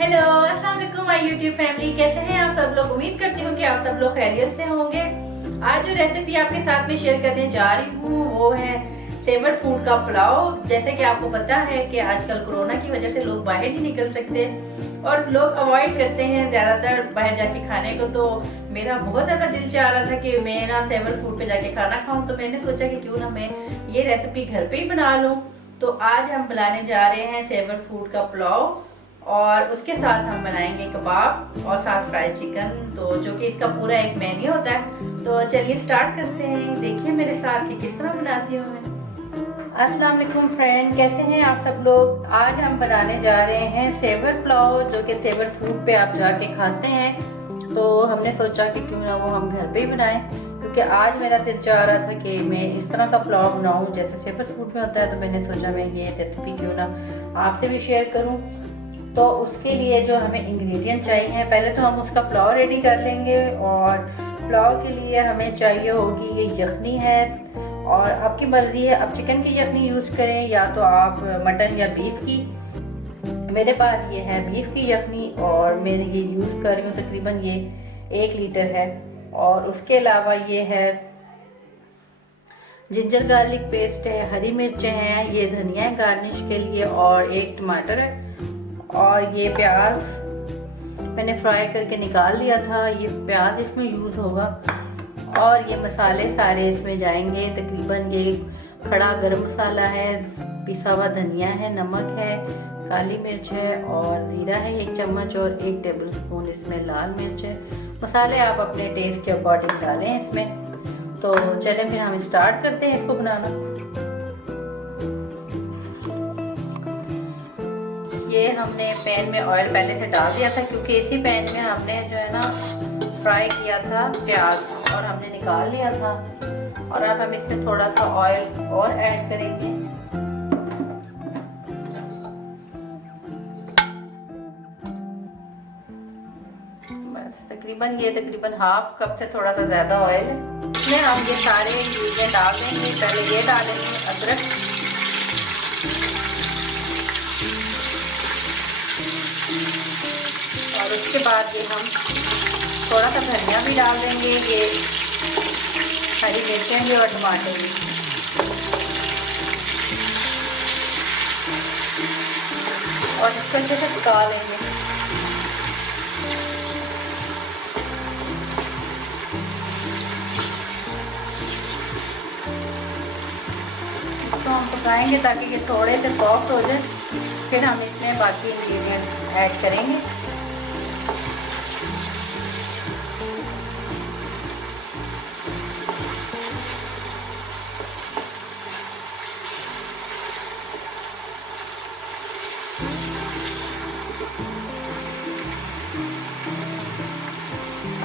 Hello, अस्सलाम वालेकुम my YouTube family. कैसे हैं आप सब लोग? उम्मीद करती हूँ कि आप सब लोग खैरियत से होंगे। आज जो रेसिपी आपके साथ में शेयर करने जा रही हूँ वो है सेवर फूड का पुलाव। जैसे कि आपको पता है कि आजकल कोरोना की वजह से लोग बाहर नहीं निकल सकते और लोग अवॉइड करते हैं ज़्यादातर बाहर जाके खाने को। तो मेरा बहुत ज़्यादा दिल चाह रहा था कि मैं ना सेवर फूड पे जाके खाना खाऊं, तो मैंने सोचा कि क्यों ना मैं ये रेसिपी घर पे ही बना लूँ। तो आज हम बनाने जा रहे हैं सेवर फूड का पुलाव और उसके साथ हम बनाएंगे कबाब और साथ फ्राई चिकन, तो जो कि इसका पूरा एक मेन्यू होता है। तो चलिए स्टार्ट करते हैं, देखिए मेरे साथ कि किस तरह बनाती हूँ मैं। अस्सलाम वालेकुम फ्रेंड, कैसे हैं आप सब लोग? आज हम बनाने जा रहे हैं सेवर पुलाव, जो कि सेवर फूड पे आप जाके खाते हैं। तो हमने सोचा कि क्यों ना वो हम घर पे ही बनाएं, क्योंकि आज मेरा दिल चाह रहा था कि मैं इस तरह का पुलाव बनाऊं जैसे सेवर फूड में होता है। तो मैंने सोचा मैं ये रेसिपी क्यों ना आपसे भी शेयर करूं। तो उसके लिए जो हमें इंग्रेडिएंट चाहिए, पहले तो हम उसका पुलाव रेडी कर लेंगे। और पुलाव के लिए हमें चाहिए होगी ये यखनी है, और आपकी मर्ज़ी है आप चिकन की यखनी यूज़ करें या तो आप मटन या बीफ की। मेरे पास ये है बीफ की यखनी और मैं ये यूज़ कर रही हूँ, तकरीबन ये 1 लीटर है। और उसके अलावा ये है जिंजर गार्लिक पेस्ट है, हरी मिर्चें हैं, ये धनिया है गार्निश के लिए, और 1 टमाटर है। और ये प्याज मैंने फ्राई करके निकाल लिया था, ये प्याज इसमें यूज़ होगा। और ये मसाले सारे इसमें जाएंगे। तकरीबन ये खड़ा गरम मसाला है, पिसा हुआ धनिया है, नमक है, काली मिर्च है और ज़ीरा है 1 चम्मच, और 1 टेबल स्पून इसमें लाल मिर्च है। मसाले आप अपने टेस्ट के अकॉर्डिंग डालें इसमें। तो चलें फिर हम स्टार्ट करते हैं इसको बनाना। ये हमने पैन में ऑयल पहले से डाल दिया था, क्योंकि इसी पैन में हमने जो है ना फ्राई किया था प्याज और हमने निकाल लिया था। और अब हम इसमें थोड़ा सा ऑयल और ऐड करेंगे। बस तकरीबन हाफ कप से थोड़ा सा ज़्यादा ऑयल है। इसमें हम ये सारे इंग्रेडिएंट डाल देंगे। पहले ये डालेंगे अदरक, और उसके बाद ये हम थोड़ा सा धनिया भी डाल देंगे, ये हरी मिर्चें भी और टमाटर भी। और इसको अच्छे से पका लेंगे। इसको हम पकाएंगे ताकि ये थोड़े से सॉफ्ट हो जाए, फिर हम इसमें बाकी इंग्रेडिएंट ऐड करेंगे।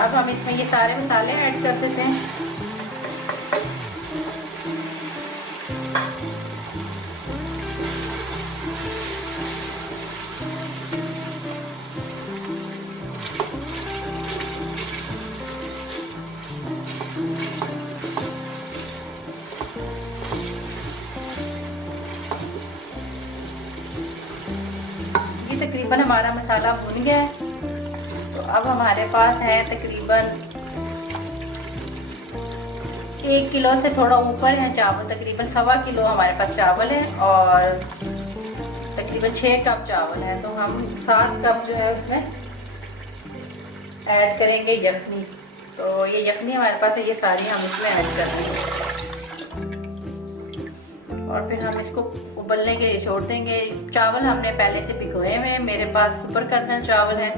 अब हम इसमें ये सारे मसाले ऐड कर देते हैं। ये तकरीबन हमारा मसाला भुन गया है। तो अब हमारे पास है तकरीबन 1 किलो से थोड़ा ऊपर है चावल, तकरीबन 1.25 किलो हमारे पास चावल है और तकरीबन 6 कप चावल है। तो हम 7 कप जो है उसमें ऐड करेंगे यखनी। तो ये यखनी हमारे पास है, ये सारी हम इसमें ऐड कर देंगे और फिर हम इसको उबलने के लिए छोड़ देंगे। चावल हमने पहले से भिगोए हुए हैं, मेरे पास सुपर कर्नल चावल है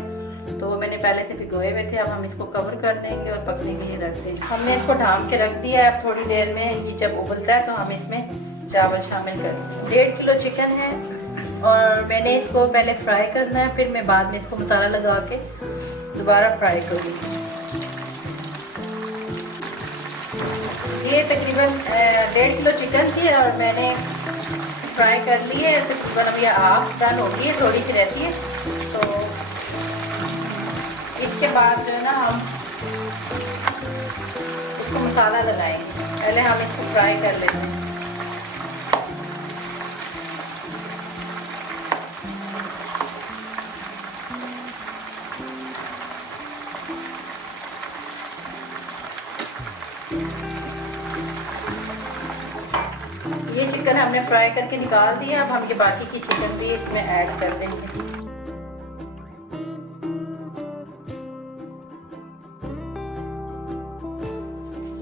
तो मैंने पहले से भिगोए हुए थे। अब हम इसको कवर कर देंगे और पकने के लिए रख देंगे। हमने इसको ढाँप के रख दिया है। अब थोड़ी देर में ये जब उबलता है तो हम इसमें चावल शामिल कर देंगे। 1.5 किलो चिकन है और मैंने इसको पहले फ्राई करना है, फिर मैं बाद में इसको मसाला लगा के दोबारा फ्राई करूँगी। ये तकरीबन 1.5 किलो चिकन थी और मैंने फ्राई कर ली है। तकरीबन अब ये हाफ डन हो गई है, थोड़ी सी रहती है। तो इसके बाद जो है ना हम इसको मसाला लगाएंगे। पहले हम इसको फ्राई कर लेते हैं। ये चिकन हमने फ्राई करके निकाल दिया। अब हम ये बाकी की चिकन भी इसमें ऐड कर देंगे।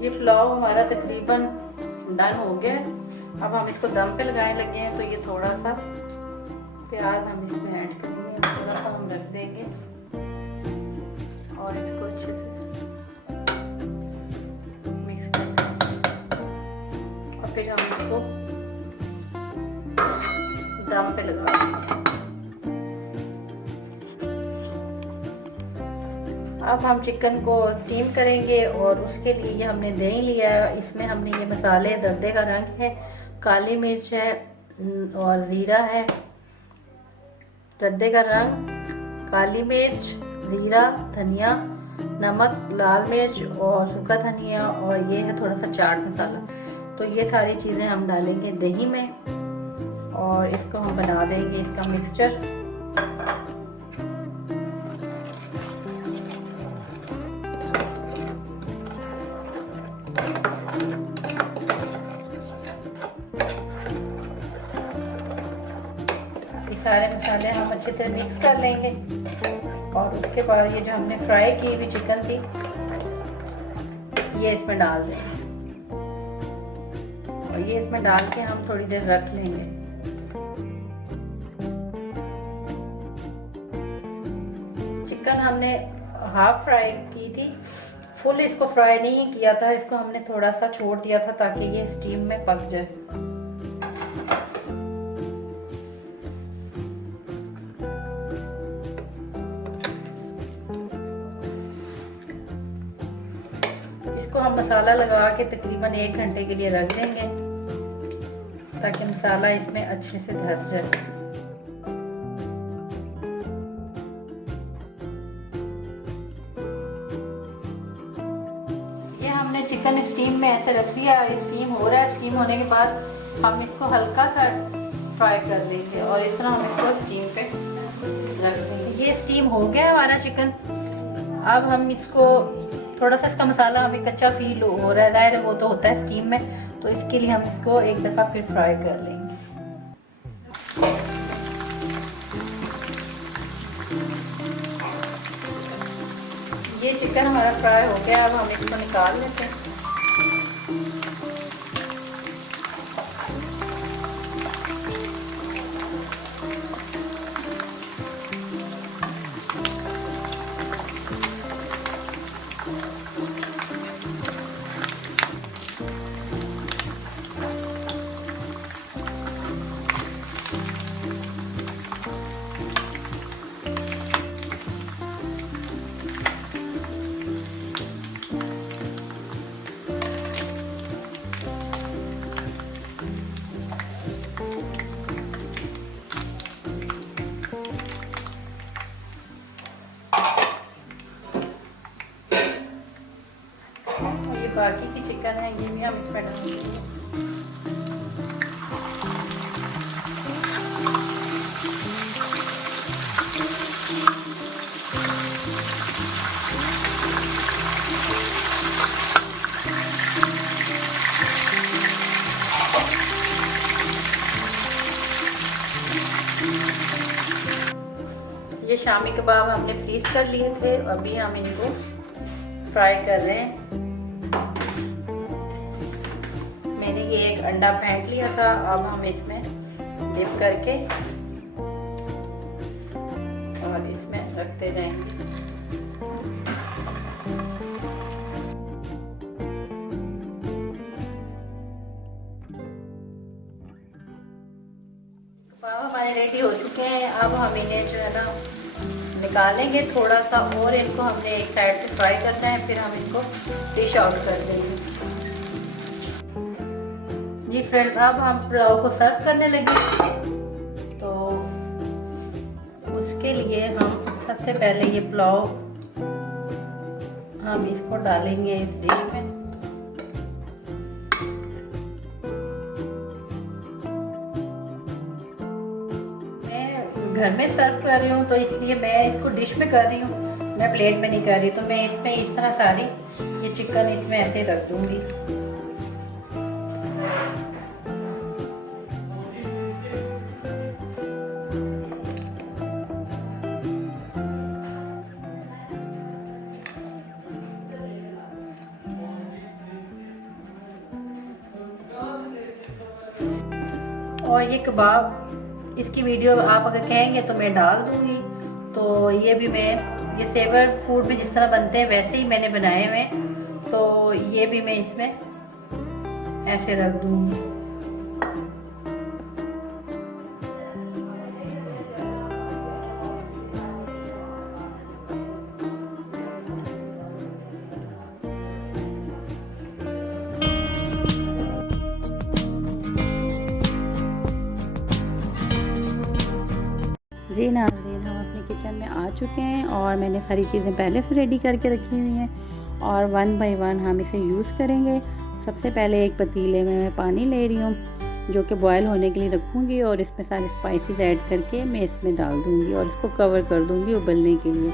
ये पुलाव हमारा तकरीबन डन हो गया है। अब हम इसको दम पे लगाने लगे हैं। तो ये थोड़ा सा प्याज हम इसमें ऐड करेंगे, थोड़ा सा हम रख देंगे और इसको अच्छे से मिक्स कर देंगे और फिर हम इसको दम पे लगा देंगे। अब हम चिकन को स्टीम करेंगे और उसके लिए हमने दही लिया है। इसमें हमने ये मसाले, दर्दे का रंग है, काली मिर्च है और ज़ीरा है। दर्दे का रंग, काली मिर्च, ज़ीरा, धनिया, नमक, लाल मिर्च और सूखा धनिया और ये है थोड़ा सा चाट मसाला। तो ये सारी चीज़ें हम डालेंगे दही में और इसको हम बना देंगे इसका मिक्सचर। सारे मसाले हम अच्छे से मिक्स कर लेंगे और उसके बाद ये जो हमने फ्राई की हुई चिकन थी ये इसमें डाल देंगे और ये इसमें डाल के हम थोड़ी देर रख लेंगे। चिकन हमने हाफ फ्राई की थी, फुल इसको फ्राई नहीं किया था। इसको हमने थोड़ा सा छोड़ दिया था ताकि ये स्टीम में पक जाए। इसको हम मसाला लगा के तकरीबन 1 घंटे के लिए रख देंगे ताकि मसाला इसमें अच्छे से धस जाए। ये हमने चिकन स्टीम में ऐसे रख दिया। स्टीम हो रहा है। स्टीम होने के बाद हम इसको हल्का सा फ्राई कर लेंगे और इस तरह हम इसको स्टीम पे रख देंगे। ये स्टीम हो गया हमारा चिकन। अब हम इसको थोड़ा सा, इसका मसाला हमें कच्चा फील हो रहा है, ज़ाहिर है वो तो होता है स्टीम में। तो इसके लिए हम इसको एक दफ़ा फिर फ्राई कर लेंगे। ये चिकन हमारा फ्राई हो गया। अब हम इसको निकाल लेते हैं। ये बाकी की चिकन है, ये भी हम इसमें डालेंगे। ये शामी कबाब हमने फ्रीज कर लिए थे, अभी हम इनको फ्राई कर रहे हैं। मैंने ये एक अंडा फेंट लिया था, अब हम इसमें डिप करके और इसमें रखते जाएंगे। कबाब हमारे रेडी हो चुके हैं। अब हम इन्हें जो है ना निकालेंगे थोड़ा सा, और इनको हमने एक साइड से फ्राई करना है, फिर हम इनको डिश आउट कर देंगे। जी फ्रेंड्स, अब हम पुलाव को सर्व करने लगे। तो उसके लिए हम सबसे पहले ये पुलाव हम इसको डालेंगे इस डिश में। मैं घर में सर्व कर रही हूँ तो इसलिए मैं इसको डिश में कर रही हूँ, मैं प्लेट में नहीं कर रही। तो मैं इसमें इस तरह सारी ये चिकन इसमें ऐसे रख दूंगी। और ये कबाब, इसकी वीडियो आप अगर कहेंगे तो मैं डाल दूंगी। तो ये भी मैं, ये सेवर फूड भी जिस तरह बनते हैं वैसे ही मैंने बनाए हुए हैं। तो ये भी मैं इसमें ऐसे रख दूंगी। जी नाज़रीन, हम अपने किचन में आ चुके हैं और मैंने सारी चीज़ें पहले से रेडी करके रखी हुई हैं और वन बाय वन हम इसे यूज़ करेंगे। सबसे पहले एक पतीले में मैं पानी ले रही हूँ जो कि बॉयल होने के लिए रखूँगी और इसमें सारे स्पाइसेस ऐड करके मैं इसमें डाल दूँगी और इसको कवर कर दूँगी उबलने के लिए।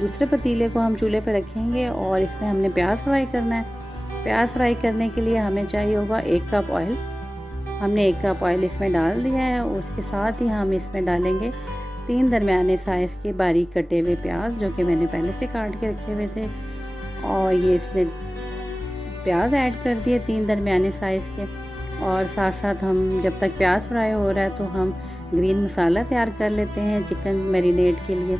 दूसरे पतीले को हम चूल्हे पर रखेंगे और इसमें हमने प्याज फ्राई करना है। प्याज फ्राई करने के लिए हमें चाहिए होगा 1 कप ऑयल। हमने 1 कप ऑयल इसमें डाल दिया है। उसके साथ ही हम इसमें डालेंगे 3 दरमियाने साइज़ के बारीक कटे हुए प्याज जो कि मैंने पहले से काट के रखे हुए थे। और ये इसमें प्याज ऐड कर दिए 3 दरमियाने साइज़ के। और साथ साथ हम जब तक प्याज फ्राई हो रहा है तो हम ग्रीन मसाला तैयार कर लेते हैं चिकन मैरिनेट के लिए।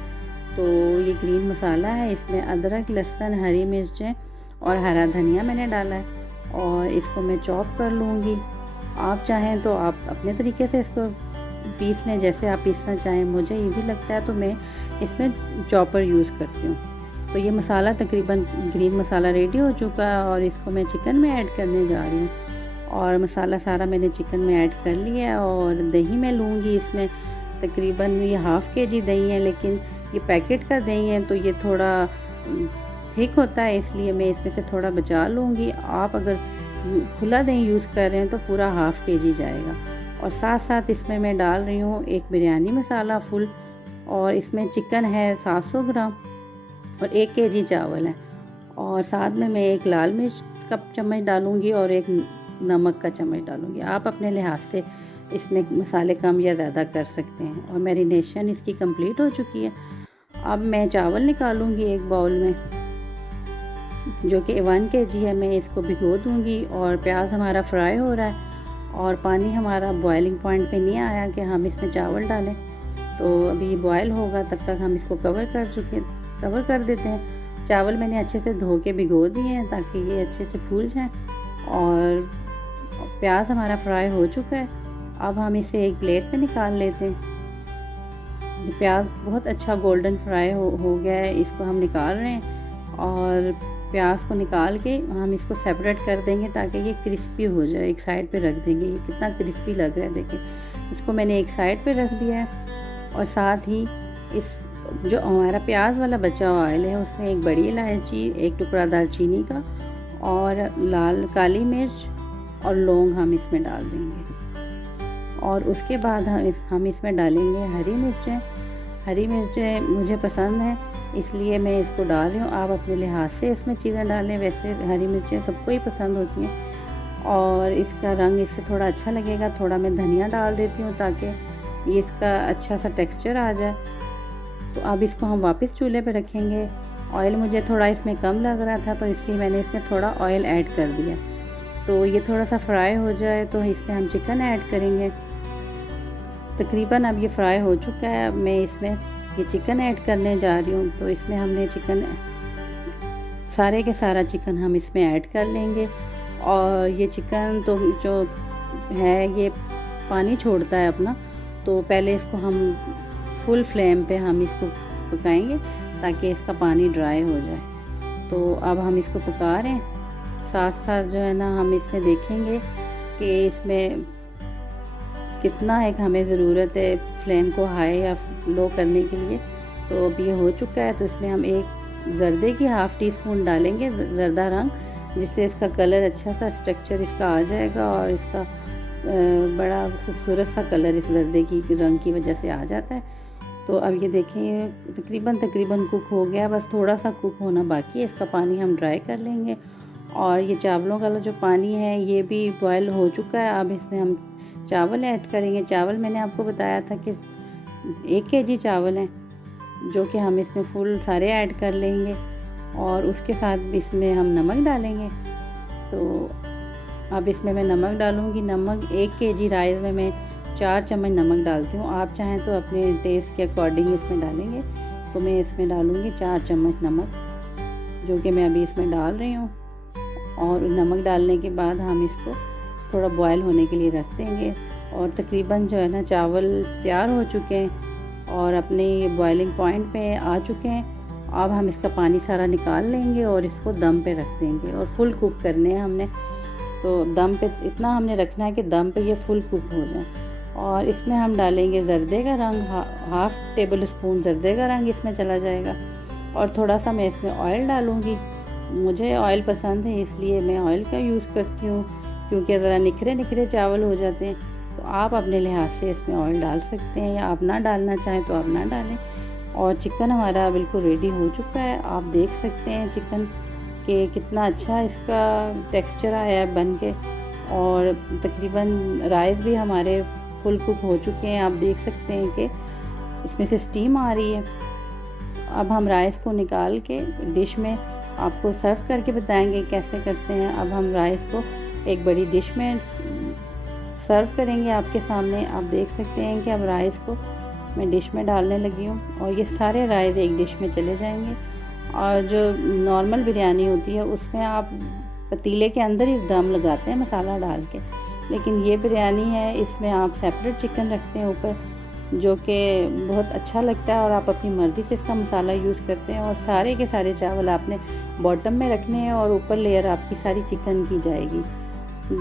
तो ये ग्रीन मसाला है, इसमें अदरक, लहसुन, हरी मिर्चें और हरा धनिया मैंने डाला है और इसको मैं चॉप कर लूँगी। आप चाहें तो आप अपने तरीके से इसको पीस लें, जैसे आप पीसना चाहें। मुझे इजी लगता है तो मैं इसमें चॉपर यूज़ करती हूँ। तो ये मसाला तकरीबन ग्रीन मसाला रेडी हो चुका है और इसको मैं चिकन में ऐड करने जा रही हूँ। और मसाला सारा मैंने चिकन में ऐड कर लिया है और दही मैं लूँगी इसमें। तकरीबन ये ½ kg दही है, लेकिन ये पैकेट का दही है तो ये थोड़ा थिक होता है, इसलिए मैं इसमें से थोड़ा बचा लूँगी। आप अगर खुला दही यूज़ कर रहे हैं तो पूरा ½ kg जाएगा। और साथ साथ इसमें मैं डाल रही हूँ एक बिरयानी मसाला फुल, और इसमें चिकन है 700 ग्राम और 1 kg चावल है। और साथ में मैं एक लाल मिर्च का चम्मच डालूँगी और एक नमक का चम्मच डालूँगी। आप अपने लिहाज से इसमें मसाले कम या ज़्यादा कर सकते हैं। और मैरिनेशन इसकी कंप्लीट हो चुकी है। अब मैं चावल निकालूँगी एक बाउल में जो कि 1 kg है। मैं इसको भिगो दूँगी और प्याज हमारा फ्राई हो रहा है और पानी हमारा बॉइलिंग पॉइंट पे नहीं आया कि हम इसमें चावल डालें। तो अभी बॉयल होगा, तब तक हम इसको कवर कर देते हैं। चावल मैंने अच्छे से धो के भिगो दिए हैं ताकि ये अच्छे से फूल जाएं। और प्याज हमारा फ्राई हो चुका है। अब हम इसे एक प्लेट में निकाल लेते हैं। ये प्याज बहुत अच्छा गोल्डन फ्राई हो गया है, इसको हम निकाल रहे हैं। और प्याज को निकाल के हम इसको सेपरेट कर देंगे ताकि ये क्रिस्पी हो जाए। एक साइड पे रख देंगे। ये कितना क्रिस्पी लग रहा है देखिए। इसको मैंने एक साइड पे रख दिया है। और साथ ही इस जो हमारा प्याज वाला बचा हुआ ऑयल है उसमें एक बड़ी इलायची, एक टुकड़ा दालचीनी का और काली मिर्च और लौंग हम इसमें डाल देंगे। और उसके बाद हम इसमें डालेंगे हरी मिर्चें। हरी मिर्चें मुझे पसंद है इसलिए मैं इसको डाल रही हूँ। आप अपने लिहाज से इसमें चीज़ें डालें, वैसे हरी मिर्चें सबको ही पसंद होती हैं। और इसका रंग इससे थोड़ा अच्छा लगेगा। थोड़ा मैं धनिया डाल देती हूँ ताकि ये इसका अच्छा सा टेक्सचर आ जाए। तो अब इसको हम वापस चूल्हे पे रखेंगे। ऑयल मुझे थोड़ा इसमें कम लग रहा था तो इसलिए मैंने इसमें थोड़ा ऑयल ऐड कर दिया। तो ये थोड़ा सा फ्राई हो जाए तो इसमें हम चिकन ऐड करेंगे। तकरीबन अब ये फ्राई हो चुका है। अब मैं इसमें ये चिकन ऐड करने जा रही हूँ। तो इसमें हमने चिकन सारे के सारा चिकन हम इसमें ऐड कर लेंगे। और ये चिकन तो जो है ये पानी छोड़ता है अपना, तो पहले इसको हम फुल फ्लेम पे हम इसको पकाएंगे ताकि इसका पानी ड्राई हो जाए। तो अब हम इसको पका रहे हैं। साथ साथ जो है ना हम इसमें देखेंगे कि इसमें कितना एक हमें ज़रूरत है फ्लेम को हाई या लो करने के लिए। तो अब ये हो चुका है, तो इसमें हम एक ज़र्दे की हाफ़ टी स्पून डालेंगे, ज़र्दा रंग, जिससे इसका कलर अच्छा सा स्ट्रक्चर इसका आ जाएगा और इसका बड़ा खूबसूरत सा कलर इस ज़र्दे की रंग की वजह से आ जाता है। तो अब ये देखें ये तकरीबन कुक हो गया, बस थोड़ा सा कुक होना बाकी है। इसका पानी हम ड्राई कर लेंगे और ये चावलों का जो पानी है ये भी बॉयल हो चुका है। अब इसमें हम चावल ऐड करेंगे। चावल मैंने आपको बताया था कि 1 kg चावल हैं, जो कि हम इसमें फुल सारे ऐड कर लेंगे और उसके साथ इसमें हम नमक डालेंगे। तो अब इसमें मैं नमक डालूँगी। नमक 1 kg राइस में मैं 4 चम्मच नमक डालती हूँ। आप चाहें तो अपने टेस्ट के अकॉर्डिंग इसमें डालेंगे। तो मैं इसमें डालूँगी 4 चम्मच नमक, जो कि मैं अभी इसमें डाल रही हूँ। और नमक डालने के बाद हम इसको थोड़ा बॉयल होने के लिए रख देंगे। और तकरीबन जो है ना चावल तैयार हो चुके हैं और अपने बॉइलिंग पॉइंट पे आ चुके हैं। अब हम इसका पानी सारा निकाल लेंगे और इसको दम पे रख देंगे और फुल कुक करने हैं हमने। तो दम पे इतना हमने रखना है कि दम पे ये फुल कुक हो जाए। और इसमें हम डालेंगे ज़र्दे का रंग, हाफ़ टेबल स्पून ज़र्दे का रंग इसमें चला जाएगा। और थोड़ा सा मैं इसमें ऑयल डालूँगी। मुझे ऑयल पसंद है इसलिए मैं ऑयल का यूज़ करती हूँ, क्योंकि ज़रा निखरे चावल हो जाते हैं। तो आप अपने लिहाज से इसमें ऑयल डाल सकते हैं, या आप ना डालना चाहें तो आप ना डालें। और चिकन हमारा बिल्कुल रेडी हो चुका है। आप देख सकते हैं चिकन के कितना अच्छा इसका टेक्सचर आया है बन के। और तकरीबन राइस भी हमारे फुल कुक हो चुके हैं। आप देख सकते हैं कि इसमें से स्टीम आ रही है। अब हम राइस को निकाल के डिश में आपको सर्व करके बताएंगे कैसे करते हैं। अब हम राइस को एक बड़ी डिश में सर्व करेंगे आपके सामने। आप देख सकते हैं कि अब राइस को मैं डिश में डालने लगी हूँ और ये सारे राइस एक डिश में चले जाएंगे। और जो नॉर्मल बिरयानी होती है उसमें आप पतीले के अंदर ही दम लगाते हैं मसाला डाल के, लेकिन ये बिरयानी है इसमें आप सेपरेट चिकन रखते हैं ऊपर, जो कि बहुत अच्छा लगता है और आप अपनी मर्ज़ी से इसका मसाला यूज़ करते हैं। और सारे के सारे चावल आपने बॉटम में रखने हैं और ऊपर लेयर आपकी सारी चिकन की जाएगी।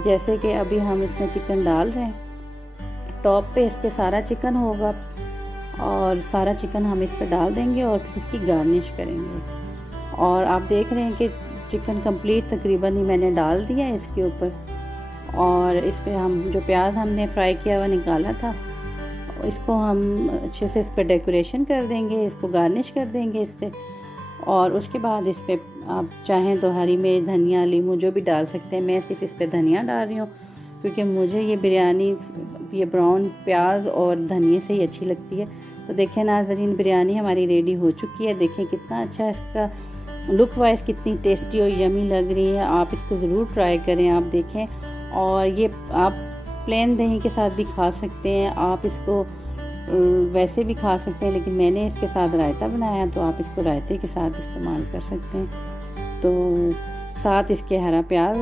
जैसे कि अभी हम इसमें चिकन डाल रहे हैं, टॉप पे इस पे सारा चिकन होगा और सारा चिकन हम इस पे डाल देंगे और फिर इसकी गार्निश करेंगे। और आप देख रहे हैं कि चिकन कंप्लीट तकरीबन ही मैंने डाल दिया है इसके ऊपर। और इस पे हम जो प्याज हमने फ्राई किया हुआ निकाला था, इसको हम अच्छे से इस पर डेकोरेशन कर देंगे, इसको गार्निश कर देंगे इससे। और उसके बाद इस पर आप चाहें तो हरी मिर्च, धनिया, लीमू जो भी डाल सकते हैं। मैं सिर्फ इस पर धनिया डाल रही हूँ क्योंकि मुझे ये बिरयानी ये ब्राउन प्याज और धनिया से ही अच्छी लगती है। तो देखें नाज़रीन, बिरयानी हमारी रेडी हो चुकी है। देखें कितना अच्छा इसका लुक वाइज कितनी टेस्टी और यमी लग रही है। आप इसको ज़रूर ट्राई करें। आप देखें, और ये आप प्लेन दही के साथ भी खा सकते हैं, आप इसको वैसे भी खा सकते हैं, लेकिन मैंने इसके साथ रायता बनाया तो आप इसको रायते के साथ इस्तेमाल कर सकते हैं। तो साथ इसके हरा प्याज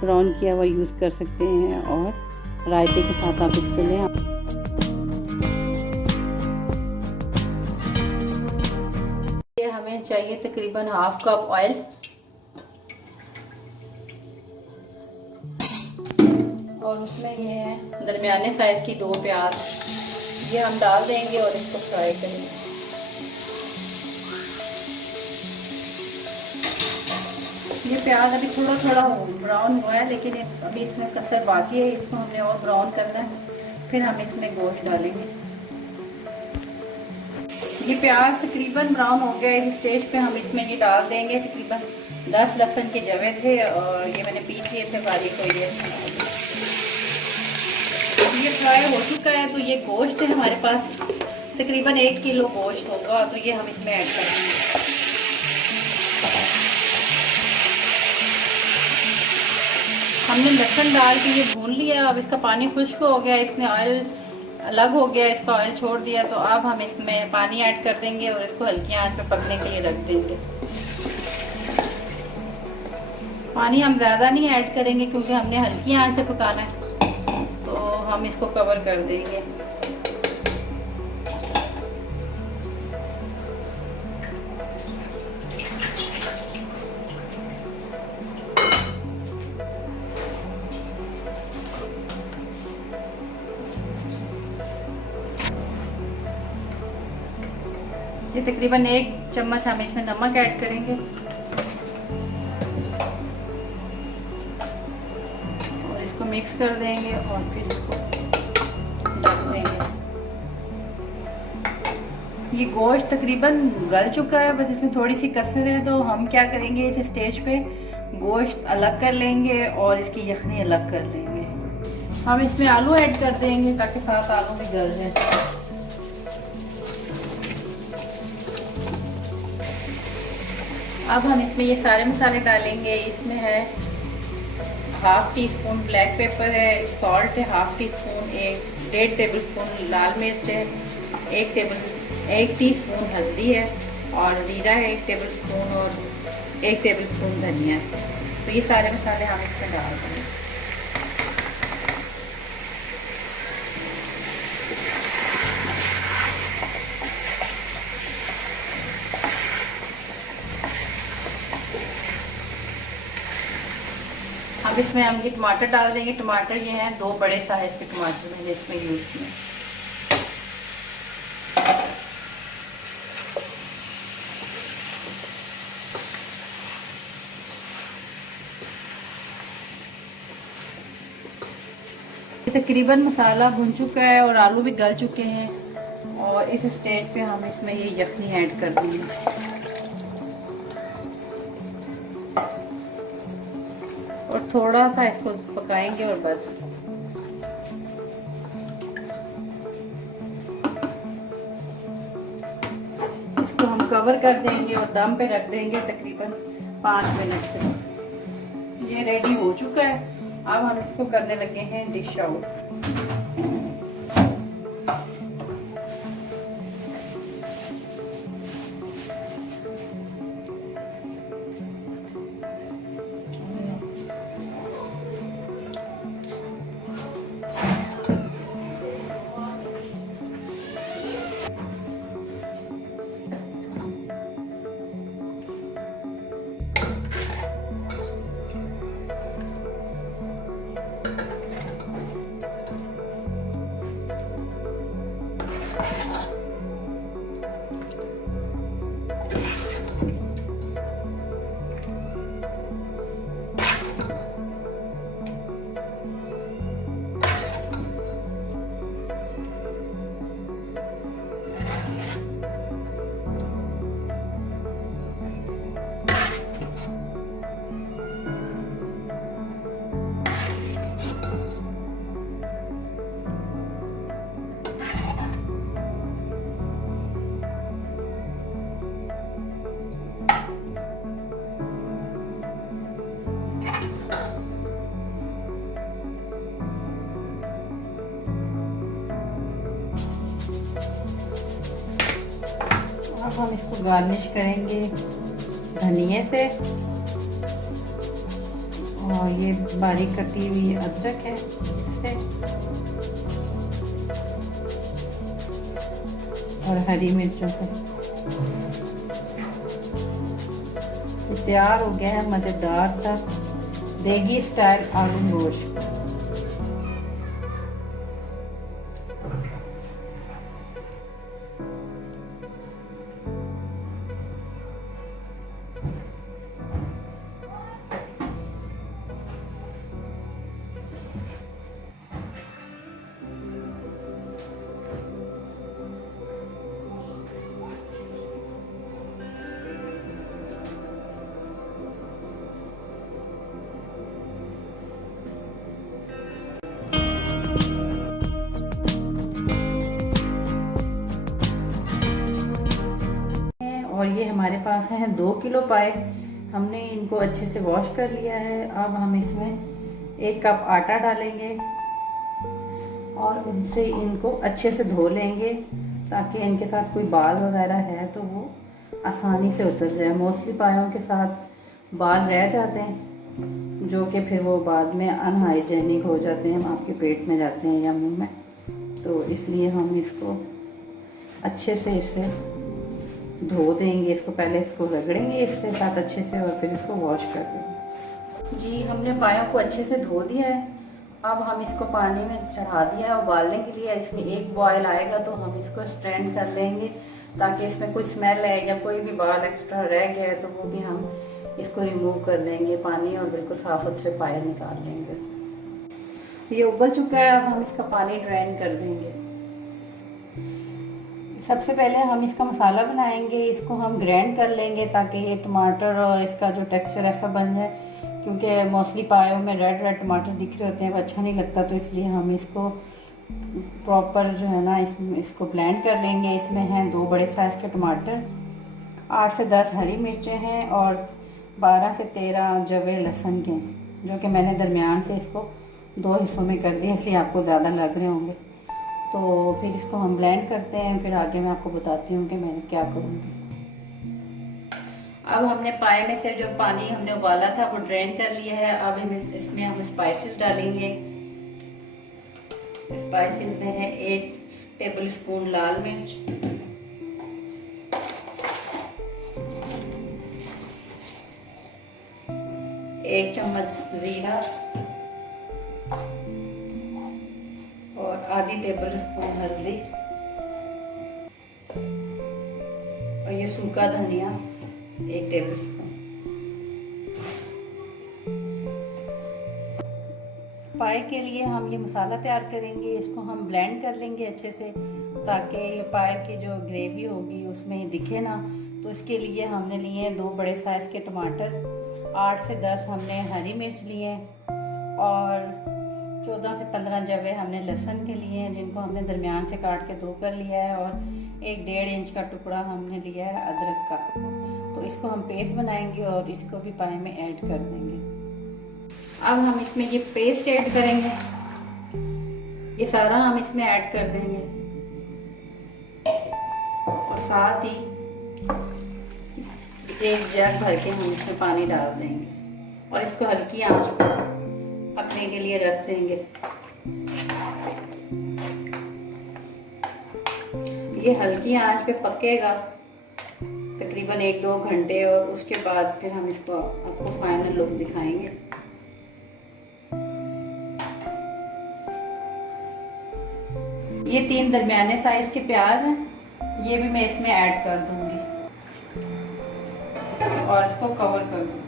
ब्राउन किया हुआ यूज़ कर सकते हैं और रायते के साथ आप इसको लें। ये हमें चाहिए तकरीबन हाफ कप ऑयल और उसमें ये है दरमियाने साइज़ की 2 प्याज, ये हम डाल देंगे और इसको फ्राई करेंगे। ये प्याज अभी थोड़ा थोड़ा ब्राउन हुआ है, लेकिन अभी इसमें कसर बाकी है, इसको हमने और ब्राउन करना है। फिर हम इसमें गोश्त डालेंगे। ये प्याज तकरीबन ब्राउन हो गया है। इस स्टेज पे हम इसमें ये डाल देंगे तकरीबन 10 लहसुन के जवे थे और ये मैंने पीस लिए थे बारीक को। ये फ्राई हो चुका है। तो ये गोश्त है हमारे पास तकरीबन 1 किलो गोश्त होगा, तो ये हम इसमें ऐड करेंगे। हमने लहसुन डाल के ये भून लिया। अब इसका पानी खुश्क हो गया, इसने ऑयल अलग हो गया, इसका ऑयल छोड़ दिया। तो अब हम इसमें पानी ऐड कर देंगे और इसको हल्की आंच पे पकने के लिए रख देंगे। पानी हम ज़्यादा नहीं ऐड करेंगे क्योंकि हमने हल्की आंच से पकाना है, तो हम इसको कवर कर देंगे। ये तकरीबन 1 चम्मच हम इसमें नमक ऐड करेंगे और इसको मिक्स कर देंगे और फिर इसको ढक देंगे। ये गोश्त तकरीबन गल चुका है, बस इसमें थोड़ी सी कसर है, तो हम क्या करेंगे इस स्टेज पे गोश्त अलग कर लेंगे और इसकी यखनी अलग कर लेंगे। हम इसमें आलू ऐड कर देंगे ताकि साथ आलू भी गल जाए। अब हम इसमें ये सारे मसाले डालेंगे। इसमें है 1/2 टीस्पून ब्लैक पेपर है, सॉल्ट है 1/2 टीस्पून, 1.5 टेबल स्पून लाल मिर्च है, 1 टीस्पून हल्दी है और ज़ीरा है 1 टेबल स्पून और 1 टेबल स्पून धनिया है। तो ये सारे मसाले हम इसमें डाल देंगे। अब इसमें हम ये टमाटर डाल देंगे। टमाटर ये हैं 2 बड़े साइज के टमाटर मैंने इसमें यूज़ किए। तकरीबन मसाला भुन चुका है और आलू भी गल चुके हैं और इस स्टेज पे हम इसमें ये यखनी ऐड कर देंगे। और थोड़ा सा इसको पकाएंगे और बस। इसको हम कवर कर देंगे और दम पे रख देंगे तकरीबन 5 मिनट तक। ये रेडी हो चुका है। अब हम इसको करने लगे हैं डिश आउट। अब हम इसको गार्निश करेंगे धनिए से और ये बारीक कटी हुई अदरक है इससे और हरी मिर्चों से। तो तैयार हो गया है मज़ेदार सा देगी स्टाइल आलू गोश्त। और ये हमारे पास हैं 2 किलो पाए। हमने इनको अच्छे से वॉश कर लिया है। अब हम इसमें 1 कप आटा डालेंगे और उनसे इनको अच्छे से धो लेंगे ताकि इनके साथ कोई बाल वगैरह है तो वो आसानी से उतर जाए। मोस्टली पायों के साथ बाल रह जाते हैं जो कि फिर वो बाद में अनहाइजेनिक हो जाते हैं, आपके पेट में जाते हैं या मुंह में। तो इसलिए हम इसको अच्छे से इससे धो देंगे। इसको पहले इसको रगड़ेंगे इससे साथ अच्छे से और फिर इसको वॉश कर देंगे। जी हमने पायों को अच्छे से धो दिया है। अब हम इसको पानी में चढ़ा दिया है उबालने के लिए। इसमें 1 बॉयल आएगा तो हम इसको स्ट्रेन कर लेंगे ताकि इसमें कोई स्मेल है या कोई भी बाल एक्स्ट्रा रह गया है तो वो भी हम इसको रिमूव कर देंगे पानी और बिल्कुल साफ सुथरे पाए निकाल लेंगे। ये उबल चुका है, अब हम इसका पानी ड्रेन कर देंगे। सबसे पहले हम इसका मसाला बनाएंगे, इसको हम ग्राइंड कर लेंगे ताकि ये टमाटर और इसका जो टेक्सचर ऐसा बन जाए, क्योंकि मोस्टली पायों में रेड रेड टमाटर दिख रहे होते हैं, वो अच्छा नहीं लगता, तो इसलिए हम इसको प्रॉपर जो है ना इसको ब्लेंड कर लेंगे। इसमें हैं 2 बड़े साइज़ के टमाटर, 8 से 10 हरी मिर्चें हैं और 12 से 13 जवे लहसुन के, जो कि मैंने दरमियान से इसको 2 हिस्सों में कर दिया, इसलिए आपको ज़्यादा लग रहे होंगे। तो फिर इसको हम ब्लेंड करते हैं, फिर आगे मैं आपको बताती हूँ कि मैं क्या करूँगी। अब हमने पाए में से जो पानी हमने उबाला था वो ड्रेन कर लिया है। अब इसमें हम स्पाइसेस डालेंगे। स्पाइसेस में है 1 टेबल स्पून लाल मिर्च, 1 चम्मच जीरा और आधी टेबल स्पून हल्दी और ये सूखा धनिया 1 टेबल स्पून। पाए के लिए हम ये मसाला तैयार करेंगे, इसको हम ब्लेंड कर लेंगे अच्छे से ताकि ये पाए की जो ग्रेवी होगी उसमें दिखे ना। तो इसके लिए हमने लिए 2 बड़े साइज़ के टमाटर, 8 से 10 हमने हरी मिर्च लिए और 14 से 15 जवे हमने लहसुन के लिए हैं, जिनको हमने दरमियान से काट के 2 कर लिया है, और 1-1.5 इंच का टुकड़ा हमने लिया है अदरक का। तो इसको हम पेस्ट बनाएंगे और इसको भी पाए में ऐड कर देंगे। अब हम इसमें ये पेस्ट ऐड करेंगे, ये सारा हम इसमें ऐड कर देंगे और साथ ही 1 जग भर के हम इसमें पानी डाल देंगे और इसको हल्की आंच पर पकने के लिए रख देंगे। ये हल्की आंच पे पकेगा तकरीबन 1-2 घंटे और उसके बाद फिर हम इसको आपको फाइनल लुक दिखाएंगे। ये 3 दरमियाने साइज के प्याज हैं, ये भी मैं इसमें ऐड कर दूंगी और इसको कवर कर दूंगी।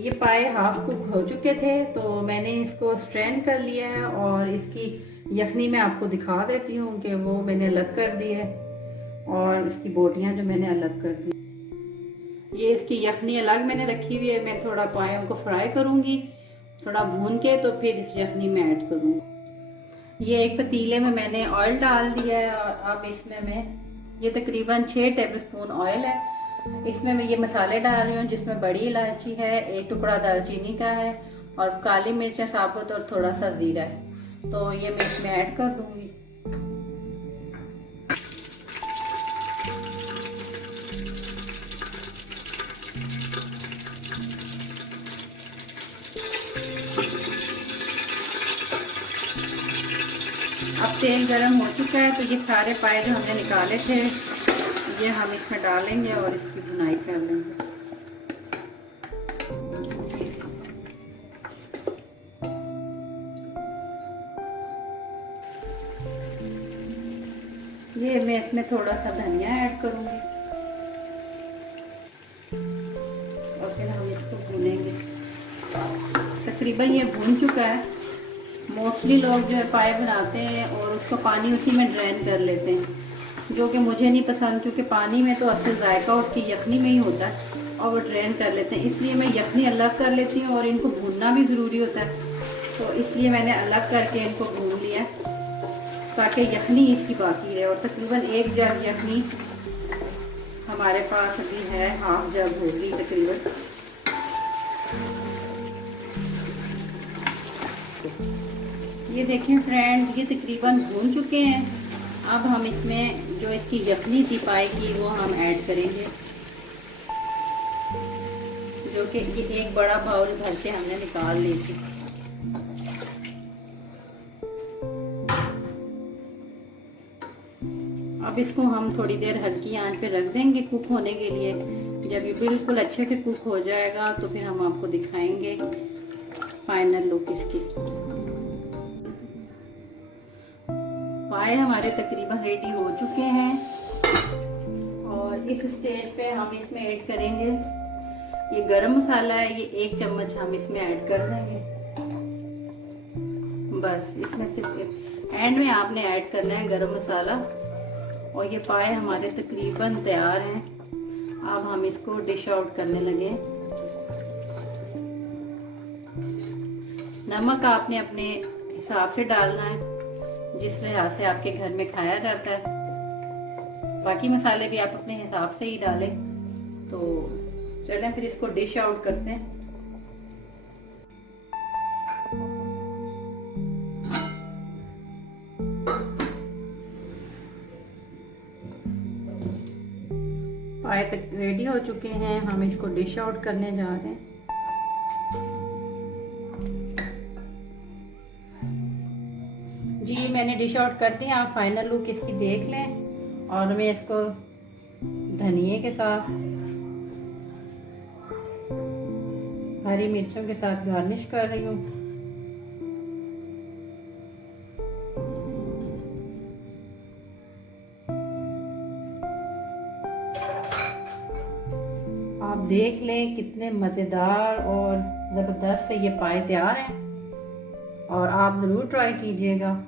ये पाए हाफ कुक हो चुके थे तो मैंने इसको स्ट्रेन कर लिया है और इसकी यखनी मैं आपको दिखा देती हूँ कि वो मैंने अलग कर दी है और इसकी बोटियाँ जो मैंने अलग कर दी। ये इसकी यखनी अलग मैंने रखी हुई है। मैं थोड़ा पायों को फ्राई करूँगी, थोड़ा भून के, तो फिर इस यखनी में ऐड करूँगी। ये एक पतीले में मैंने ऑयल डाल दिया है और अब इसमें मैं ये तकरीबन 6 टेबलस्पून ऑयल है, इसमें मैं ये मसाले डाल रही हूँ, जिसमें बड़ी इलायची है, 1 टुकड़ा दालचीनी का है और काली मिर्चें साबुत और थोड़ा सा जीरा है। तो ये मैं इसमें ऐड कर दूंगी। अब तेल गरम हो चुका है तो ये सारे पाए जो हमने निकाले थे ये हम इसमें डालेंगे और इसकी भुनाई कर लेंगे। ये मैं इसमें थोड़ा सा धनिया ऐड करूंगी और फिर हम इसको भूनेंगे। तकरीबन ये भून चुका है। मोस्टली लोग जो है पाए बनाते हैं और उसका पानी उसी में ड्रेन कर लेते हैं, जो कि मुझे नहीं पसंद, क्योंकि पानी में तो असल जायका उसकी यखनी में ही होता है और वो ड्रेन कर लेते हैं। इसलिए मैं यखनी अलग कर लेती हूँ और इनको भूनना भी ज़रूरी होता है, तो इसलिए मैंने अलग करके इनको भून लिया ताकि यखनी इसकी बाकी रहे। और तकरीबन 1 जग यखनी हमारे पास अभी है, हाफ जग होगी तकरीबन। ये देखें फ्रेंड्स, ये तकरीबन भून चुके हैं। अब हम इसमें जो इसकी यखनी थी पाए की वो हम ऐड करेंगे, जो कि ये 1 बड़ा बाउल भर के हमने निकाल ली थी। अब इसको हम थोड़ी देर हल्की आंच पे रख देंगे कुक होने के लिए। जब ये बिल्कुल अच्छे से कुक हो जाएगा तो फिर हम आपको दिखाएंगे फाइनल लुक इसकी। पाए हमारे तकरीबन रेडी हो चुके हैं और इस स्टेज पे हम इसमें ऐड करेंगे ये गरम मसाला है, ये 1 चम्मच हम इसमें ऐड कर देंगे। बस इसमें सिर्फ एंड में आपने ऐड करना है गरम मसाला। और ये पाए हमारे तकरीबन तैयार हैं। अब हम इसको डिश आउट करने लगे। नमक आपने अपने हिसाब से डालना है, जिस लिहाज से आपके घर में खाया जाता है। बाकी मसाले भी आप अपने हिसाब से ही डालें। तो चलें फिर इसको डिश आउट करते हैं। पाए तक रेडी हो चुके हैं, हम इसको डिश आउट करने जा रहे हैं। जी मैंने डिश आउट कर दिया, आप फाइनल लुक इसकी देख लें। और मैं इसको धनिए के साथ, हरी मिर्चों के साथ गार्निश कर रही हूँ। आप देख लें कितने मज़ेदार और ज़बरदस्त से ये पाए तैयार हैं और आप ज़रूर ट्राई कीजिएगा।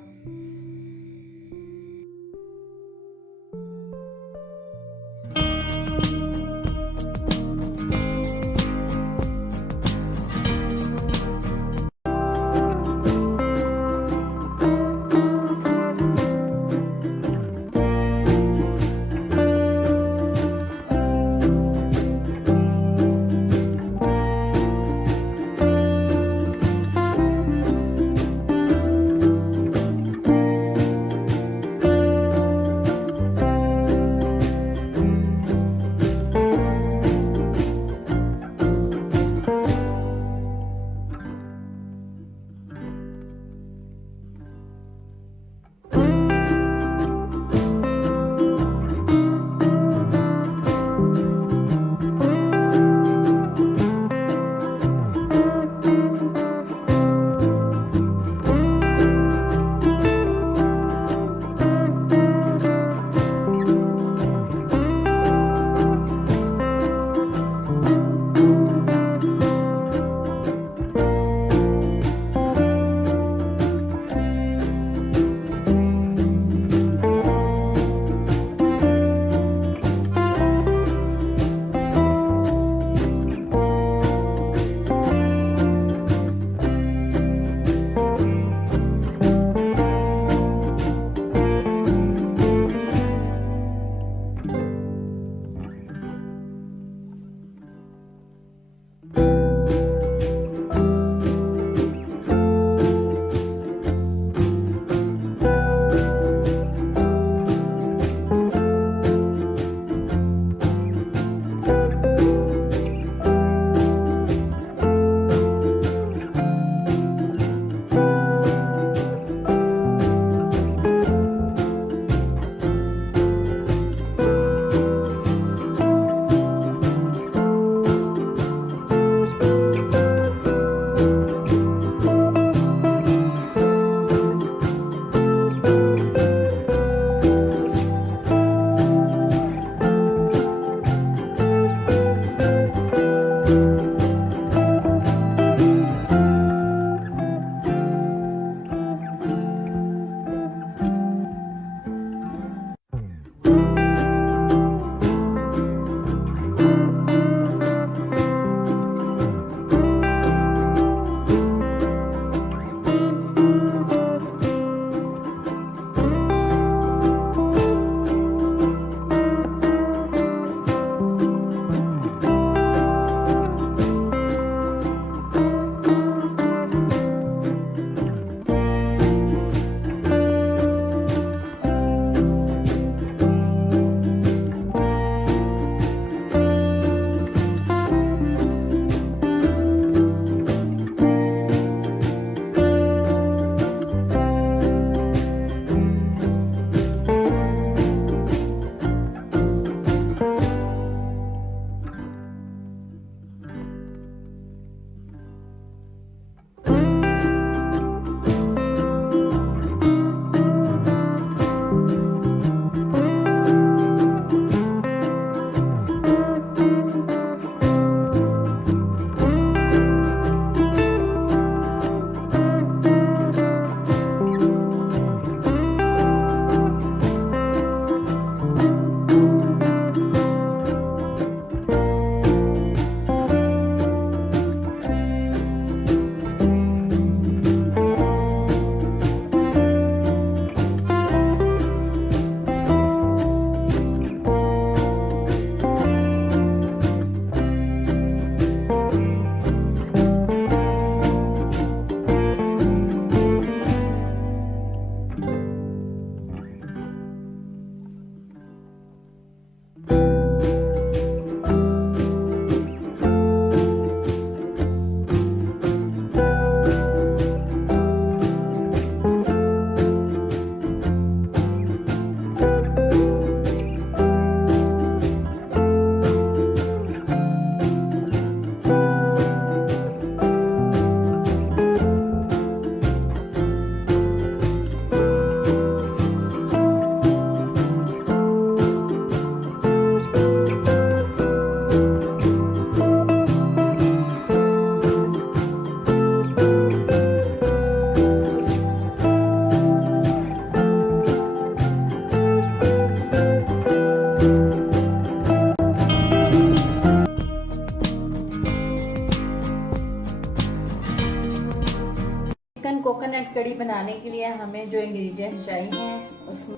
चिकन कोकोनट कड़ी बनाने के लिए हमें जो इंग्रेडिएंट चाहिए उसमें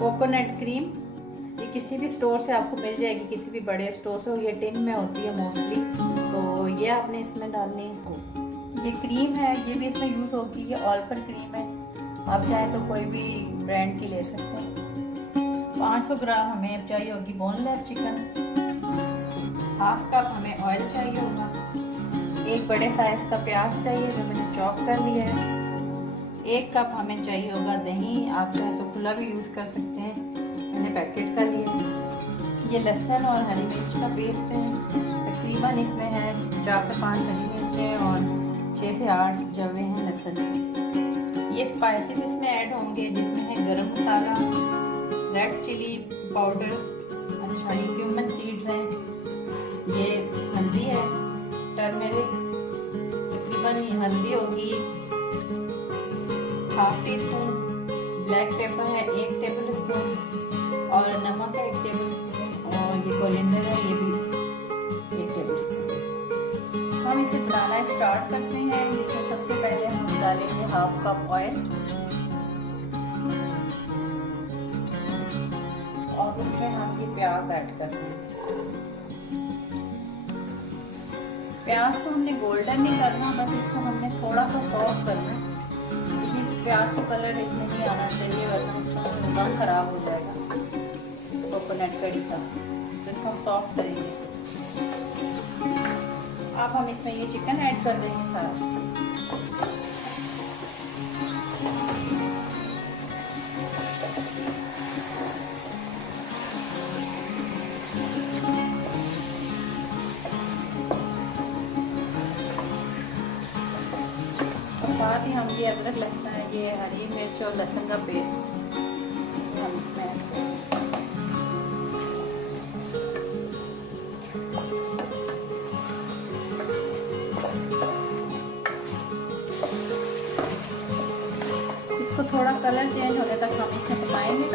कोकोनट क्रीम, ये किसी भी स्टोर से आपको मिल जाएगी, किसी भी बड़े स्टोर से, ये टिन में होती है मोस्टली, तो ये आपने इसमें डालनी है। ये क्रीम है, ये भी इसमें यूज़ होगी, ये ऑल पर क्रीम है, आप चाहे तो कोई भी ब्रांड की ले सकते हैं। 500 ग्राम हमें चाहिए होगी बोनलेस चिकन, हाफ कप हमें ऑयल चाहिए होगा, एक बड़े साइज का प्याज चाहिए जो मैंने चॉप कर लिया है, 1 कप हमें चाहिए होगा दही, आप चाहे तो खुला भी यूज़ कर सकते हैं, मैंने पैकेट का लिया है। ये लहसुन और हरी मिर्च का पेस्ट है, तकरीबन इसमें है 4 से 5 हरी मिर्च है और 6 से 8 जवे हैं लहसुन के। ये स्पाइसेस इसमें ऐड होंगे जिसमें है गरम मसाला, रेड चिली पाउडर, अच्छा ये क्यूमन सीड्स हैं, ये हल्दी है, टर्मेरिक, तकरीबन ये हल्दी होगी 1/2 टीस्पून, ब्लैक पेपर है 1 टेबल स्पून और नमक है 1 टेबल स्पून और ये कोरिएंडर है ये भी 1 टेबल स्पून। हम इसे बनाना स्टार्ट करते हैं। इसमें सबसे पहले हम डालेंगे 1/2 कप ऑयल और उसमें हम ये प्याज ऐड कर देंगे। प्याज को हमने गोल्डन नहीं करना, बस इसको हमने थोड़ा सा सॉफ्ट करना है, प्याज को कलर नहीं आना चाहिए वरना उसका रंग खराब हो जाएगा कोकोनट कड़ी का, तो इसको हम सॉफ्ट करेंगे। अब हम इसमें ये चिकन ऐड कर देंगे सारा। साथ ही हम ये अदरक लहसुन है, ये हरी मिर्च और लहसुन का पेस्ट हम इसमें ऐड करेंगे। इसको थोड़ा कलर चेंज होने तक हम इसमें पकाएंगे,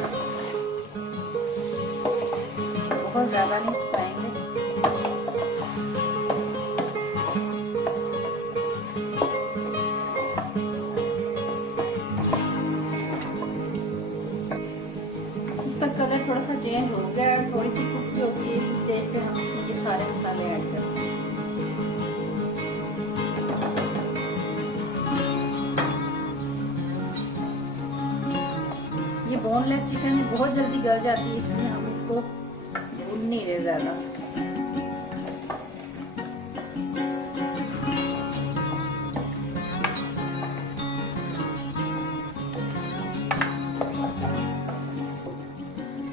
बहुत ज़्यादा नहीं पकाएंगे। कलर थोड़ा सा चेंज हो गया और थोड़ी सी कुक भी होगी, इस स्टेज पे हम इसमें ये सारे मसाले ऐड करेंगे। ये बोनलेस चिकन बहुत जल्दी गल जाती है, इसलिए हम इसको भून नहीं रहे ज़्यादा।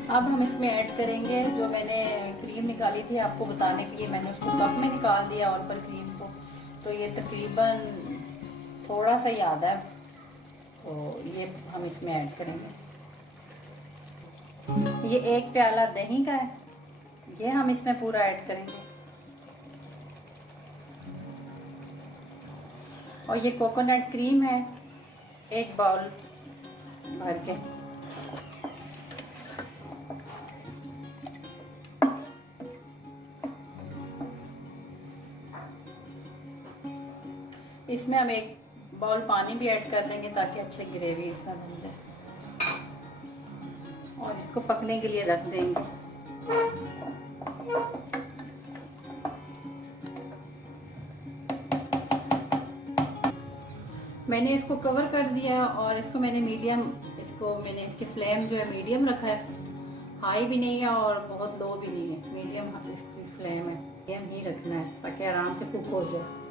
अब हम इसमें ऐड करेंगे जो मैंने क्रीम निकाली थी, आपको बताने के लिए मैंने उसको कप में निकाल दिया और पर क्रीम को, तो ये तकरीबन थोड़ा सा याद है, तो ये हम इसमें ऐड करेंगे। ये 1 प्याला दही का है, ये हम इसमें पूरा ऐड करेंगे। और ये कोकोनट क्रीम है 1 बाउल भर के। इसमें हम 1 बाउल पानी भी ऐड कर देंगे ताकि अच्छी ग्रेवी इसमें बन जाए और इसको पकने के लिए रख देंगे। मैंने इसको कवर कर दिया और इसको मैंने इसकी फ्लेम जो है मीडियम रखा है, हाई भी नहीं है और बहुत लो भी नहीं है, मीडियम इसकी फ्लेम है, मीडियम ही रखना है ताकि आराम से कुक हो जाए।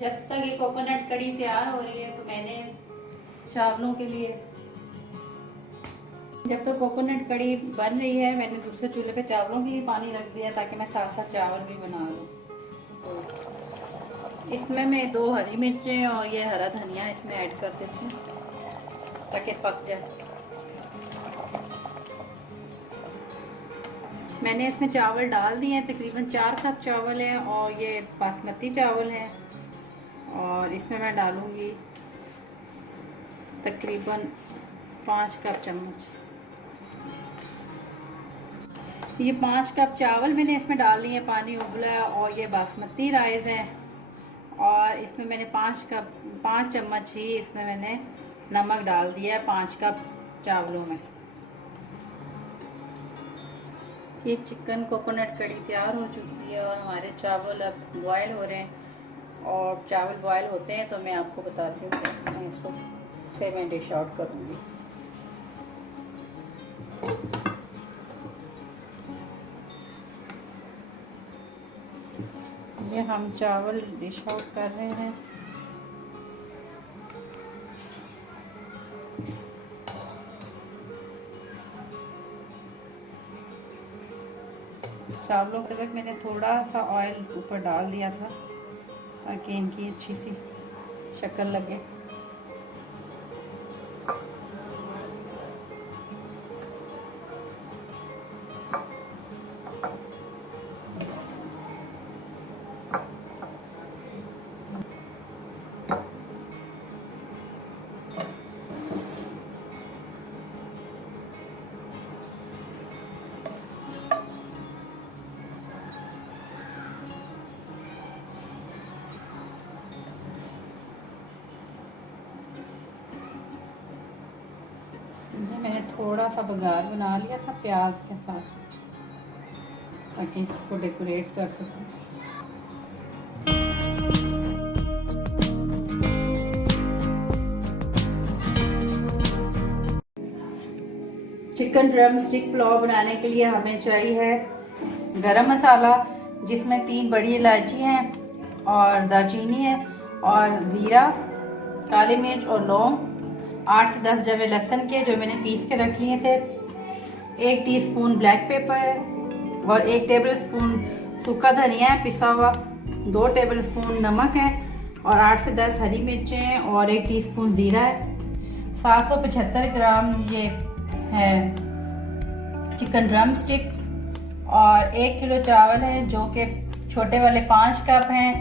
जब तक ये कोकोनट कड़ी तैयार हो रही है तो मैंने चावलों के लिए, जब तक कोकोनट कड़ी बन रही है मैंने दूसरे चूल्हे पे चावलों के लिए पानी रख दिया ताकि मैं साथ साथ चावल भी बना लूँ। तो इसमें मैं 2 हरी मिर्चें और ये हरा धनिया इसमें ऐड कर देती हूँ ताकि पक जाए। मैंने इसमें चावल डाल दिए हैं, तकरीबन 4 कप चावल है और ये बासमती चावल है और इसमें मैं डालूंगी तकरीबन 5 कप चम्मच। ये 5 कप चावल मैंने इसमें डाल लिए, पानी उबला है और ये बासमती राइस है और इसमें मैंने 5 चम्मच ही इसमें मैंने नमक डाल दिया है 5 कप चावलों में। ये चिकन कोकोनट कड़ी तैयार हो चुकी है और हमारे चावल अब बॉयल हो रहे हैं। और चावल बॉयल होते हैं तो मैं आपको बताती हूँ कि मैं इसको से मैं डिश आउट करूँगी। ये हम चावल डिश आउट कर रहे हैं। चावलों के वक्त मैंने थोड़ा सा ऑयल ऊपर डाल दिया था ताकि इनकी अच्छी सी शक्ल लगे। मैंने थोड़ा सा बघार बना लिया था प्याज के साथ ताकि इसको डेकोरेट कर सकूं। चिकन ड्रम स्टिक पुलाव बनाने के लिए हमें चाहिए है गरम मसाला, जिसमें 3 बड़ी इलायची हैं और दालचीनी है और ज़ीरा, काली मिर्च और लौंग, 8 से 10 जवे लहसुन के जो मैंने पीस के रख लिए थे, 1 टीस्पून ब्लैक पेपर है और 1 टेबलस्पून सूखा धनिया है पिसा हुआ, 2 टेबलस्पून नमक है और 8 से 10 हरी मिर्चें हैं और 1 टीस्पून ज़ीरा है। 775 ग्राम ये है चिकन ड्रम स्टिक और 1 किलो चावल है जो कि छोटे वाले 5 कप हैं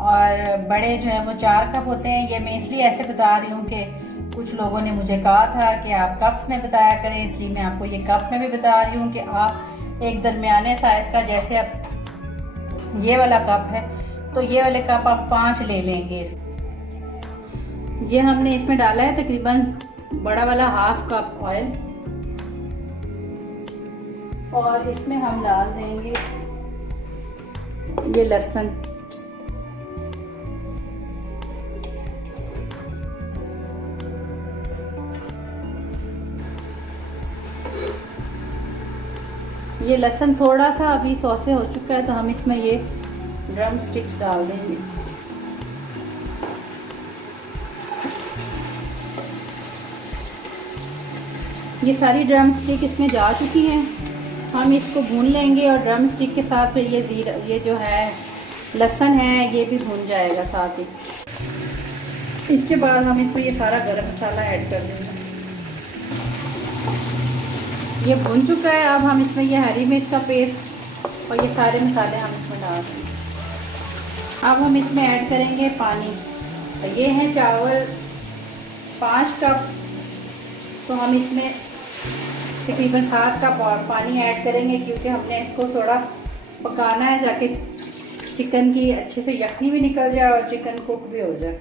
और बड़े जो है वो 4 कप होते हैं। ये मैं इसलिए ऐसे बता रही हूँ कि कुछ लोगों ने मुझे कहा था कि आप कप्स में बताया करें, इसलिए मैं आपको ये कप में भी बता रही हूँ कि आप एक दरमियाने साइज का, जैसे अब ये वाला कप है तो ये वाले कप आप 5 ले लेंगे। ये हमने इसमें डाला है तकरीबन बड़ा वाला हाफ कप ऑयल और इसमें हम डाल देंगे ये लहसुन। ये लहसुन थोड़ा सा अभी सौसे हो चुका है तो हम इसमें ये ड्रम स्टिक्स डाल देंगे। ये सारी ड्रम स्टिक इसमें जा चुकी हैं। हम इसको भून लेंगे और ड्रम स्टिक के साथ ये जो है लहसुन है ये भी भून जाएगा साथ ही। इसके बाद हम इसमें ये सारा गरम मसाला ऐड कर देंगे। ये भुन चुका है। अब हम इसमें ये हरी मिर्च का पेस्ट और ये सारे मसाले हम इसमें डाल देंगे। अब हम इसमें ऐड करेंगे पानी। तो ये है चावल 5 कप, तो हम इसमें तकरीबन 7 कप और पानी ऐड करेंगे क्योंकि हमने इसको थोड़ा पकाना है जाके चिकन की अच्छे से यखनी भी निकल जाए और चिकन कुक भी हो जाए।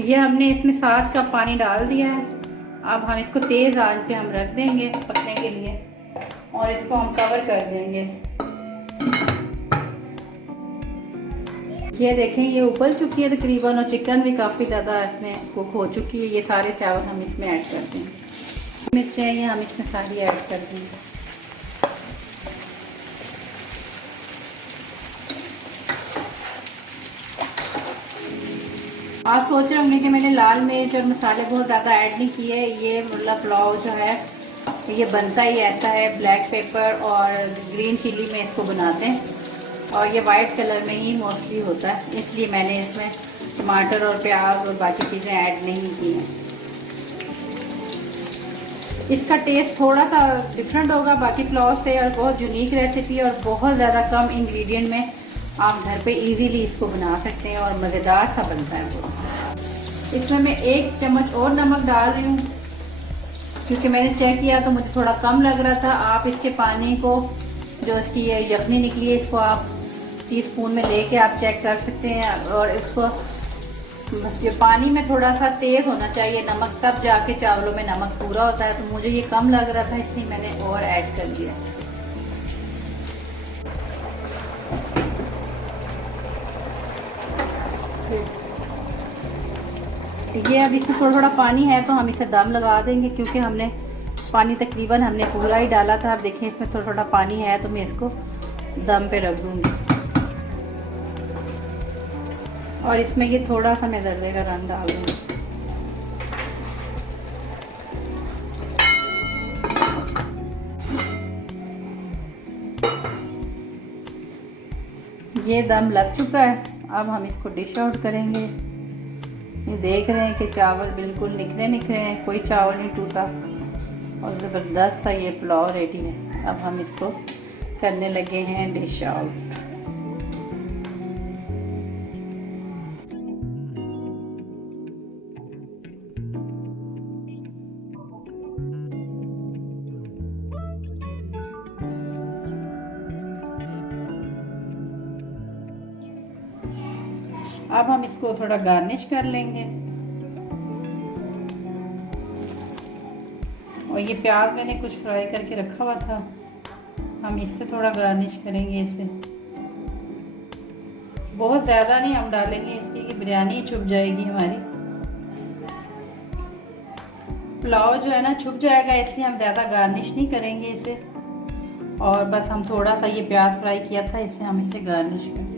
ये हमने इसमें 7 कप पानी डाल दिया है। अब हम इसको तेज़ आंच पे हम रख देंगे पकने के लिए और इसको हम कवर कर देंगे। ये देखें ये उबल चुकी है तकरीबन और चिकन भी काफ़ी ज़्यादा इसमें कुक हो चुकी है। ये सारे चावल हम इसमें ऐड कर देंगे। मिर्चें ये हम इसमें सारी ऐड कर देंगे। आप सोच रहे होंगे कि मैंने लाल मिर्च और मसाले बहुत ज़्यादा ऐड नहीं किए। ये मतलब पुलाव जो है ये बनता ही ऐसा है, ब्लैक पेपर और ग्रीन चिली में इसको बनाते हैं और ये वाइट कलर में ही मोस्टली होता है, इसलिए मैंने इसमें टमाटर और प्याज और बाकी चीज़ें ऐड नहीं की हैं। इसका टेस्ट थोड़ा सा डिफरेंट होगा बाकी पुलाव से और बहुत यूनिक रेसिपी और बहुत ज़्यादा कम इंग्रेडिएंट में आप घर पे इजीली इसको बना सकते हैं और मज़ेदार सा बनता है वो। इसमें मैं 1 चम्मच और नमक डाल रही हूँ क्योंकि मैंने चेक किया तो मुझे थोड़ा कम लग रहा था। आप इसके पानी को जो इसकी यखनी निकली है इसको आप टीस्पून में लेके आप चेक कर सकते हैं। और इसको ये पानी में थोड़ा सा तेज़ होना चाहिए नमक, तब जाके चावलों में नमक पूरा होता है। तो मुझे ये कम लग रहा था, इसलिए मैंने और ऐड कर लिया। ये अब इसमें थोड़ा थोड़ा पानी है तो हम इसे दम लगा देंगे, क्योंकि हमने पानी तकरीबन हमने पूरा ही डाला था। अब देखिए इसमें थोड़ा थोड़ा पानी है तो मैं इसको दम पे रख दूंगी। और इसमें ये थोड़ा सा मैं जर्दे का रंग डाल दूंगी। ये दम लग चुका है। अब हम इसको डिश आउट करेंगे। ये देख रहे हैं कि चावल बिल्कुल निखरे निखरे हैं, कोई चावल नहीं टूटा और ज़बरदस्त सा ये पुलाव रेडी है। अब हम इसको करने लगे हैं डिश आउट। अब हम इसको थोड़ा गार्निश कर लेंगे। और ये प्याज मैंने कुछ फ्राई करके रखा हुआ था, हम इससे थोड़ा गार्निश करेंगे। इसे बहुत ज़्यादा नहीं हम डालेंगे, इसलिए कि बिरयानी छुप जाएगी हमारी। पुलाव जो है ना छुप जाएगा, इसलिए हम ज़्यादा गार्निश नहीं करेंगे इसे। और बस हम थोड़ा सा ये प्याज फ्राई किया था, इससे हम इसे गार्निश करेंगे।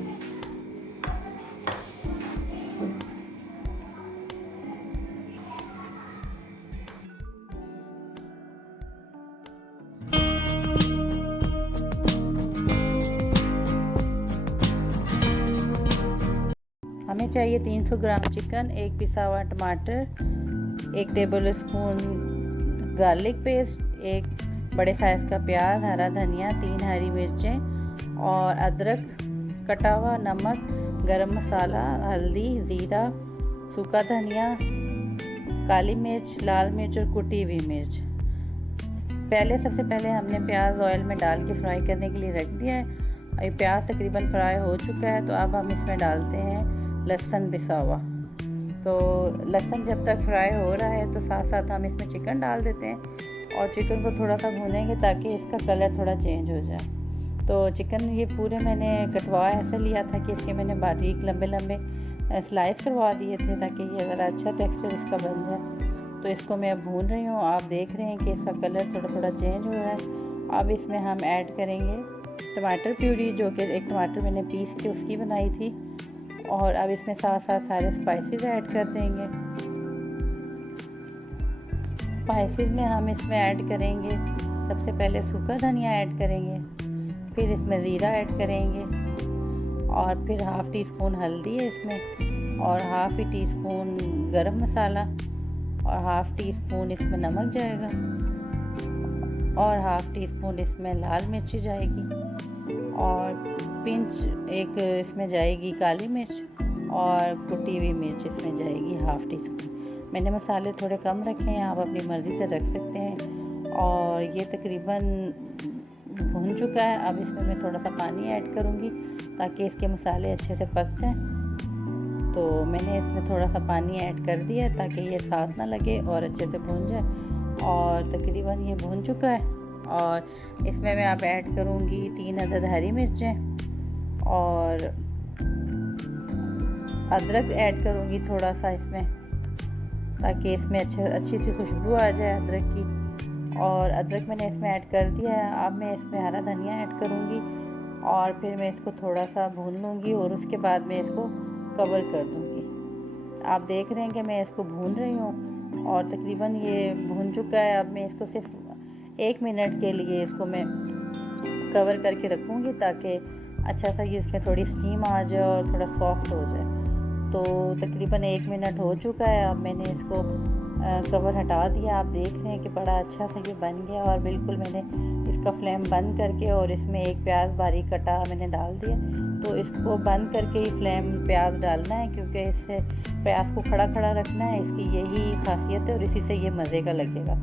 हमें चाहिए 300 ग्राम चिकन, एक पिसा हुआ टमाटर, 1 टेबल स्पून गार्लिक पेस्ट, एक बड़े साइज़ का प्याज, हरा धनिया, 3 हरी मिर्चें और अदरक कटा हुआ, नमक, गरम मसाला, हल्दी, ज़ीरा, सूखा धनिया, काली मिर्च, लाल मिर्च और कुटी हुई मिर्च। सबसे पहले हमने प्याज ऑयल में डाल के फ्राई करने के लिए रख दिया है। ये प्याज तकरीबन फ्राई हो चुका है, तो अब हम इसमें डालते हैं लहसुन पिसा हुआ। तो लहसुन जब तक फ्राई हो रहा है तो साथ साथ हम इसमें चिकन डाल देते हैं और चिकन को थोड़ा सा भूनेंगे ताकि इसका कलर थोड़ा चेंज हो जाए। तो चिकन ये पूरे मैंने कटवा ऐसे लिया था कि इसके मैंने बारीक लंबे लंबे स्लाइस करवा दिए थे ताकि ये ज़रा अच्छा टेक्सचर इसका बन जाए। तो इसको मैं अब भून रही हूँ। आप देख रहे हैं कि इसका कलर थोड़ा थोड़ा चेंज हो रहा है। अब इसमें हम ऐड करेंगे टमाटर प्यूरी, जो कि एक टमाटर मैंने पीस के उसकी बनाई थी। और अब इसमें साथ साथ सारे स्पाइसेस ऐड कर देंगे। स्पाइसेस में हम इसमें ऐड करेंगे सबसे पहले सूखा धनिया ऐड करेंगे, फिर इसमें ज़ीरा ऐड करेंगे और फिर हाफ़ टी स्पून हल्दी है इसमें और हाफ़ टी स्पून गरम मसाला और हाफ़ टी स्पून इसमें नमक जाएगा और हाफ़ टी स्पून इसमें लाल मिर्ची जाएगी और पिंच एक इसमें जाएगी काली मिर्च और कुटी हुई मिर्च इसमें जाएगी हाफ़ टी स्पून। मैंने मसाले थोड़े कम रखे हैं, आप अपनी मर्ज़ी से रख सकते हैं। और ये तकरीबन भुन चुका है। अब इसमें मैं थोड़ा सा पानी ऐड करूँगी ताकि इसके मसाले अच्छे से पक जाएं। तो मैंने इसमें थोड़ा सा पानी ऐड कर दिया है ताकि ये साथ ना लगे और अच्छे से भुन जाए। और तकरीबन ये भुन चुका है और इसमें मैं अब ऐड करूँगी 3 अदद हरी मिर्चें और अदरक ऐड करूँगी थोड़ा सा इसमें ताकि इसमें अच्छी सी खुशबू आ जाए अदरक की। और अदरक मैंने इसमें ऐड कर दिया है। अब मैं इसमें हरा धनिया ऐड करूँगी और फिर मैं इसको थोड़ा सा भून लूँगी और उसके बाद मैं इसको कवर कर दूँगी। आप देख रहे हैं कि मैं इसको भून रही हूँ और तकरीबन ये भून चुका है। अब मैं इसको सिर्फ 1 मिनट के लिए इसको मैं कवर करके रखूँगी ताकि अच्छा सा ये इसमें थोड़ी स्टीम आ जाए और थोड़ा सॉफ्ट हो जाए। तो तकरीबन 1 मिनट हो चुका है। अब मैंने इसको कवर हटा दिया। आप देख रहे हैं कि बड़ा अच्छा सा ये बन गया और बिल्कुल मैंने इसका फ्लेम बंद करके और इसमें एक प्याज बारीक कटा मैंने डाल दिया। तो इसको बंद करके ही फ्लेम प्याज डालना है क्योंकि इससे प्याज को खड़ा खड़ा रखना है। इसकी यही खासियत है और इसी से ये मज़े का लगेगा।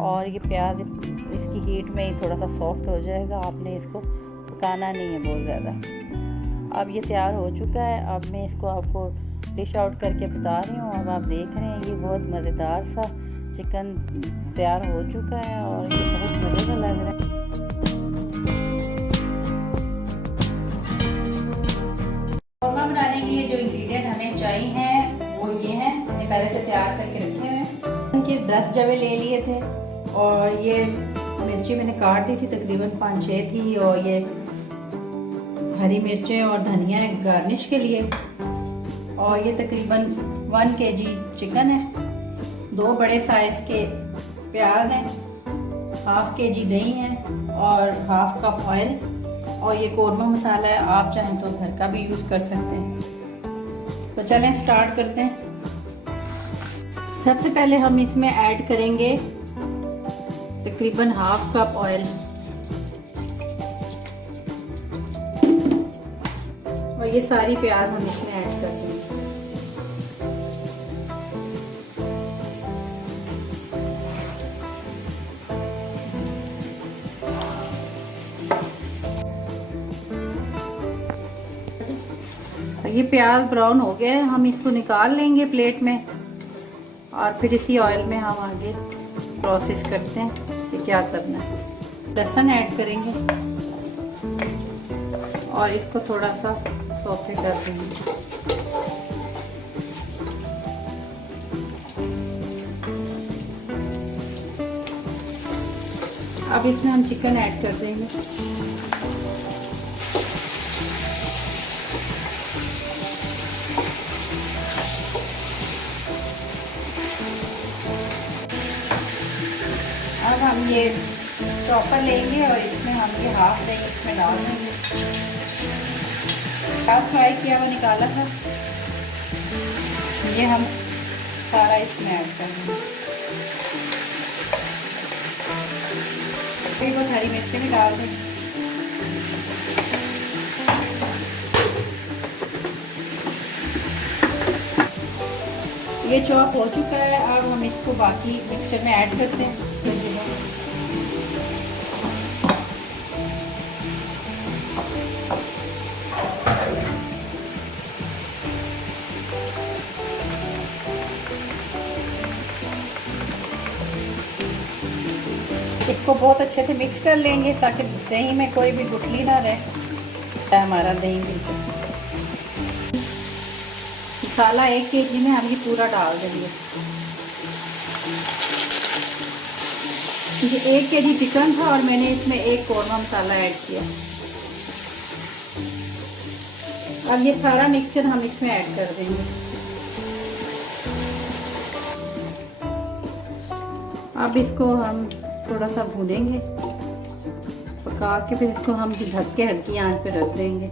और ये प्याज इसकी हीट में ही थोड़ा सा सॉफ्ट हो जाएगा। आपने इसको पकाना नहीं है बहुत ज़्यादा। अब ये तैयार हो चुका है। अब मैं इसको आपको डिश आउट करके बता रही हूँ। अब आप देख रहे हैं ये बहुत मज़ेदार सा चिकन तैयार हो चुका है और ये बहुत मज़े का लग रहा है। कौरमा बनाने के लिए जो इंग्रेडिएंट हमें चाहिए हैं वो ये हैं, मैंने पहले से तैयार करके रखे हुए हैं। इनके 10 जवे ले लिए थे और ये मिर्ची मैंने काट दी थी, तकरीबन 5-6 थी। और ये हरी मिर्चें और धनिया है गार्निश के लिए। और ये तकरीबन 1 kg चिकन है, 2 बड़े साइज़ के प्याज हैं, 1/2 kg दही है और 1/2 कप ऑयल। और ये कौरमा मसाला है, आप चाहें तो घर का भी यूज़ कर सकते हैं। तो चलें स्टार्ट करते हैं। सबसे पहले हम इसमें ऐड करेंगे तकरीबन 1/2 कप ऑयल और ये सारी प्याज हम इसमें ऐड कर देंगे। ये प्याज ब्राउन हो गया है, हम इसको निकाल लेंगे प्लेट में और फिर इसी ऑयल में हम आगे प्रोसेस करते हैं कि क्या करना है। लहसुन ऐड करेंगे और इसको थोड़ा सा सौते कर देंगे। अब इसमें हम चिकन ऐड कर देंगे। अब हम ये चॉपर लेंगे और इसमें हम ये 1/2 दही इसमें डाल देंगे। प्याज फ्राई किया हुआ निकाला था, ये हम सारा इसमें ऐड कर देंगे। फिर वो हरी मिर्चें भी डाल देंगे। ये चॉप हो चुका है, अब हम इसको बाकी मिक्सचर में ऐड करते हैं। इसको बहुत अच्छे से मिक्स कर लेंगे ताकि दही में कोई भी गुठली ना रहे। हमारा दही बिल्कुल मसाला 1 kg में हम ये पूरा डाल देंगे। ये 1 kg चिकन था और मैंने इसमें 1 कौरमा मसाला ऐड किया। अब ये सारा मिक्सचर हम इसमें ऐड कर देंगे। अब इसको हम थोड़ा सा भूनेंगे, पका के फिर इसको हम ढक के हल्की आंच पे रख देंगे।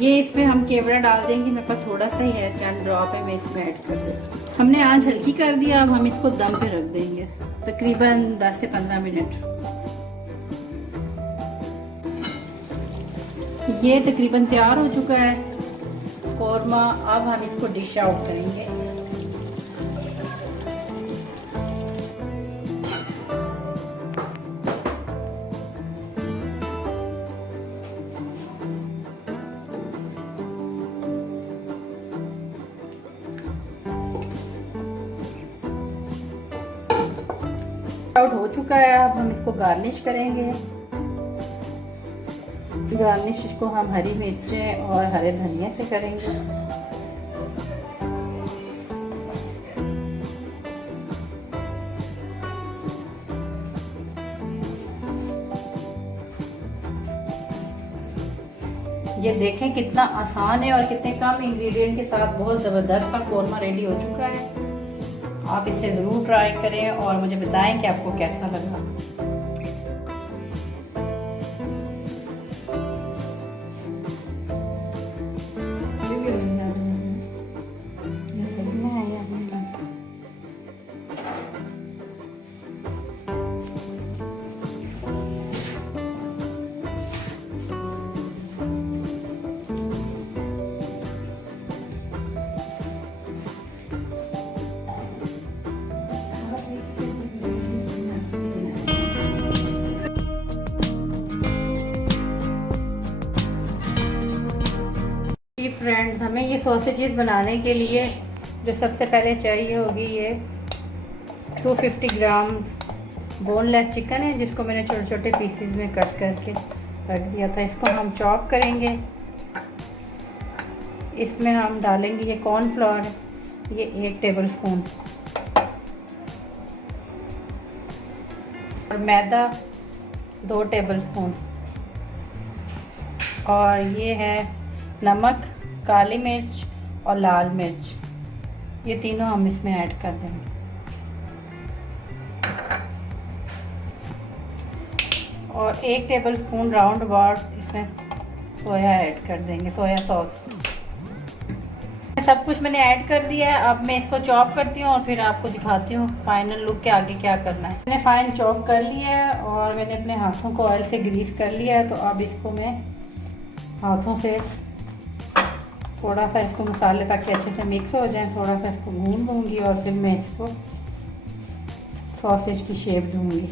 ये इसमें हम केवड़ा डाल देंगे, मेरे पास थोड़ा सा ही है, 10 ड्रॉप है, मैं इसमें ऐड कर दूँ। हमने आंच हल्की कर दिया, अब हम इसको दम पे रख देंगे तकरीबन 10 से 15 मिनट। ये तकरीबन तैयार हो चुका है कौरमा। अब हम इसको डिश आउट करेंगे। आउट हो चुका है, अब हम इसको गार्निश करेंगे। गार्निश इसको हम हरी मिर्चें और हरे धनिया से करेंगे। ये देखें कितना आसान है और कितने कम इंग्रेडिएंट के साथ बहुत ज़बरदस्त सा कौरमा रेडी हो चुका है। आप इसे ज़रूर ट्राई करें और मुझे बताएं कि आपको कैसा लगा। हमें ये सॉसेजेस बनाने के लिए जो सबसे पहले चाहिए होगी ये 250 ग्राम बोनलेस चिकन है, जिसको मैंने छोटे छोटे पीसेस में कट करके रख दिया था। इसको हम चॉप करेंगे। इसमें हम डालेंगे ये कॉर्नफ्लोर, ये 1 टेबलस्पून, और मैदा 2 टेबलस्पून, और ये है नमक, काली मिर्च और लाल मिर्च, ये तीनों हम इसमें ऐड कर देंगे। और 1 टेबलस्पून राउंड अबाउट इसमें सोया ऐड कर देंगे, सोया सॉस। सब कुछ मैंने ऐड कर दिया है। अब मैं इसको चॉप करती हूँ और फिर आपको दिखाती हूँ फाइनल लुक के आगे क्या करना है। मैंने फाइन चॉप कर लिया है और मैंने अपने हाथों को ऑयल से ग्रीस कर लिया है। तो अब इसको मैं हाथों से थोड़ा सा इसको मसाले ताकि अच्छे से मिक्स हो जाए, थोड़ा सा इसको भून दूँगी और फिर मैं इसको सॉसेज की शेप दूँगी।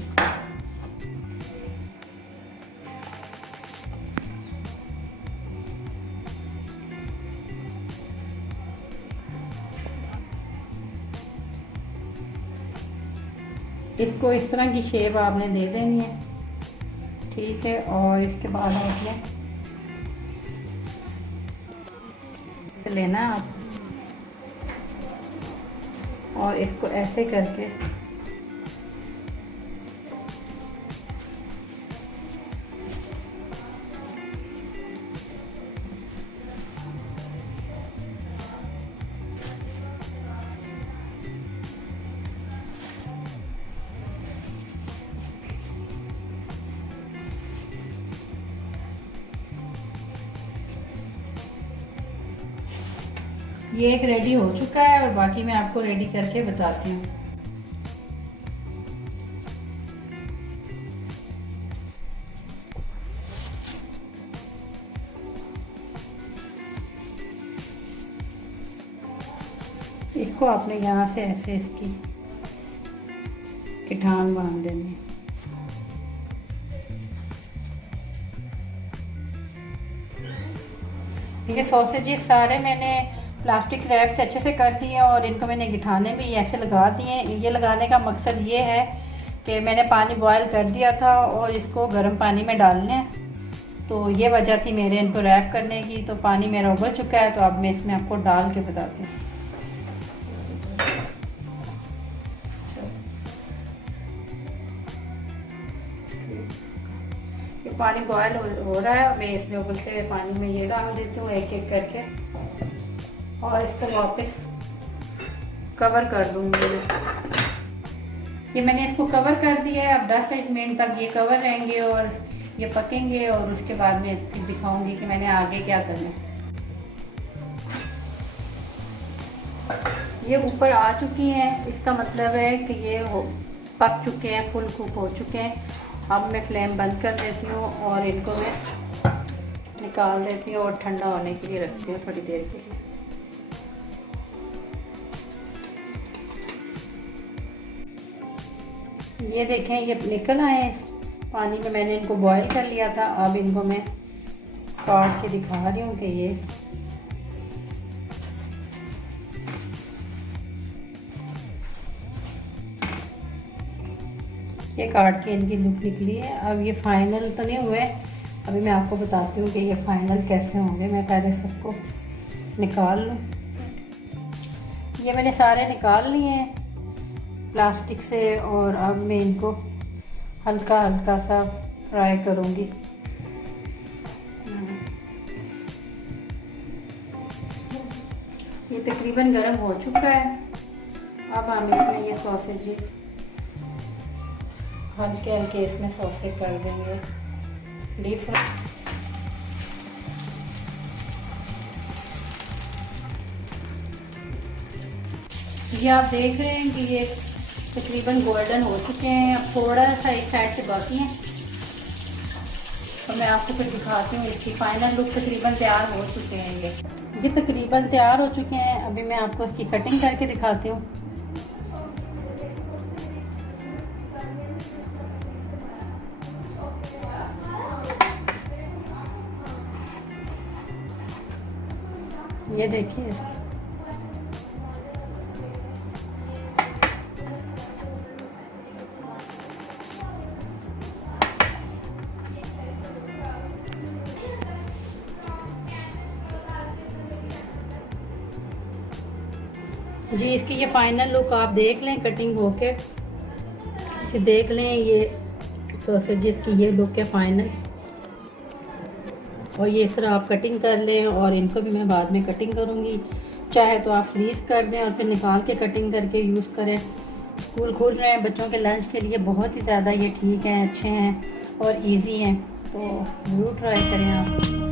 इसको इस तरह की शेप आपने दे देनी है, ठीक है। और इसके बाद आपने लेना आप और इसको ऐसे करके ये एक रेडी हो चुका है और बाकी मैं आपको रेडी करके बताती हूँ। इसको आपने यहाँ से ऐसे इसकी किठान बांध देनी है। ये सॉसेजेस सारे मैंने प्लास्टिक रैप से अच्छे से कर दिए और इनको मैंने गिठाने में ऐसे लगा दिए। ये लगाने का मकसद ये है कि मैंने पानी बॉयल कर दिया था और इसको गर्म पानी में डालना है, तो ये वजह थी मेरे इनको रैप करने की। तो पानी मेरा उबल चुका है, तो अब मैं इसमें आपको डाल के बताती हूँ। ये पानी बॉयल हो रहा है, मैं इसमें उबलते हुए पानी में ये डाल देती हूँ एक एक करके और इसको वापस कवर कर दूंगी। ये मैंने इसको कवर कर दिया है। अब 10 मिनट तक ये कवर रहेंगे और ये पकेंगे और उसके बाद मैं फिर दिखाऊंगी कि मैंने आगे क्या करना है। ये ऊपर आ चुकी हैं, इसका मतलब है कि ये पक चुके हैं, फुल कुक हो चुके हैं। अब मैं फ्लेम बंद कर देती हूँ और इनको मैं निकाल देती हूँ और ठंडा होने के लिए रखती हूँ थोड़ी देर के लिए। ये देखें, ये निकल आए पानी में, मैंने इनको बॉईल कर लिया था। अब इनको मैं काट के दिखा रही हूँ कि ये काट के इनकी लुक निकली है। अब ये फाइनल तो नहीं हुए, अभी मैं आपको बताती हूँ कि ये फाइनल कैसे होंगे। मैं पहले सबको निकाल लूँ। ये मैंने सारे निकाल लिए हैं प्लास्टिक से और अब मैं इनको हल्का हल्का सा फ्राई करूँगी। ये तकरीबन गर्म हो चुका है। अब हम इसमें ये सॉसेजेस हल्के हल्के इसमें सॉसेज कर देंगे डीप फ्राई। ये आप देख रहे हैं कि ये तकरीबन गोल्डन हो चुके हैं। अब थोड़ा सा एक साइड से बाकी है तो मैं आपको फिर दिखाती हूँ। इसकी फाइनल लुक तकरीबन तैयार हो चुके हैं। ये तकरीबन तैयार हो चुके हैं। अभी मैं आपको इसकी कटिंग करके दिखाती हूँ। ये देखिए, जी इसकी ये फाइनल लुक आप देख लें कटिंग होके, ये देख लें ये सॉसेजेस की ये लुक है फाइनल। और ये इस तरह आप कटिंग कर लें, और इनको भी मैं बाद में कटिंग करूँगी। चाहे तो आप फ्रीज़ कर दें और फिर निकाल के कटिंग करके यूज़ करें। स्कूल खुल रहे हैं, बच्चों के लंच के लिए बहुत ही ज़्यादा ये ठीक हैं, अच्छे हैं और इजी हैं, तो ज़रूर ट्राई करें आप।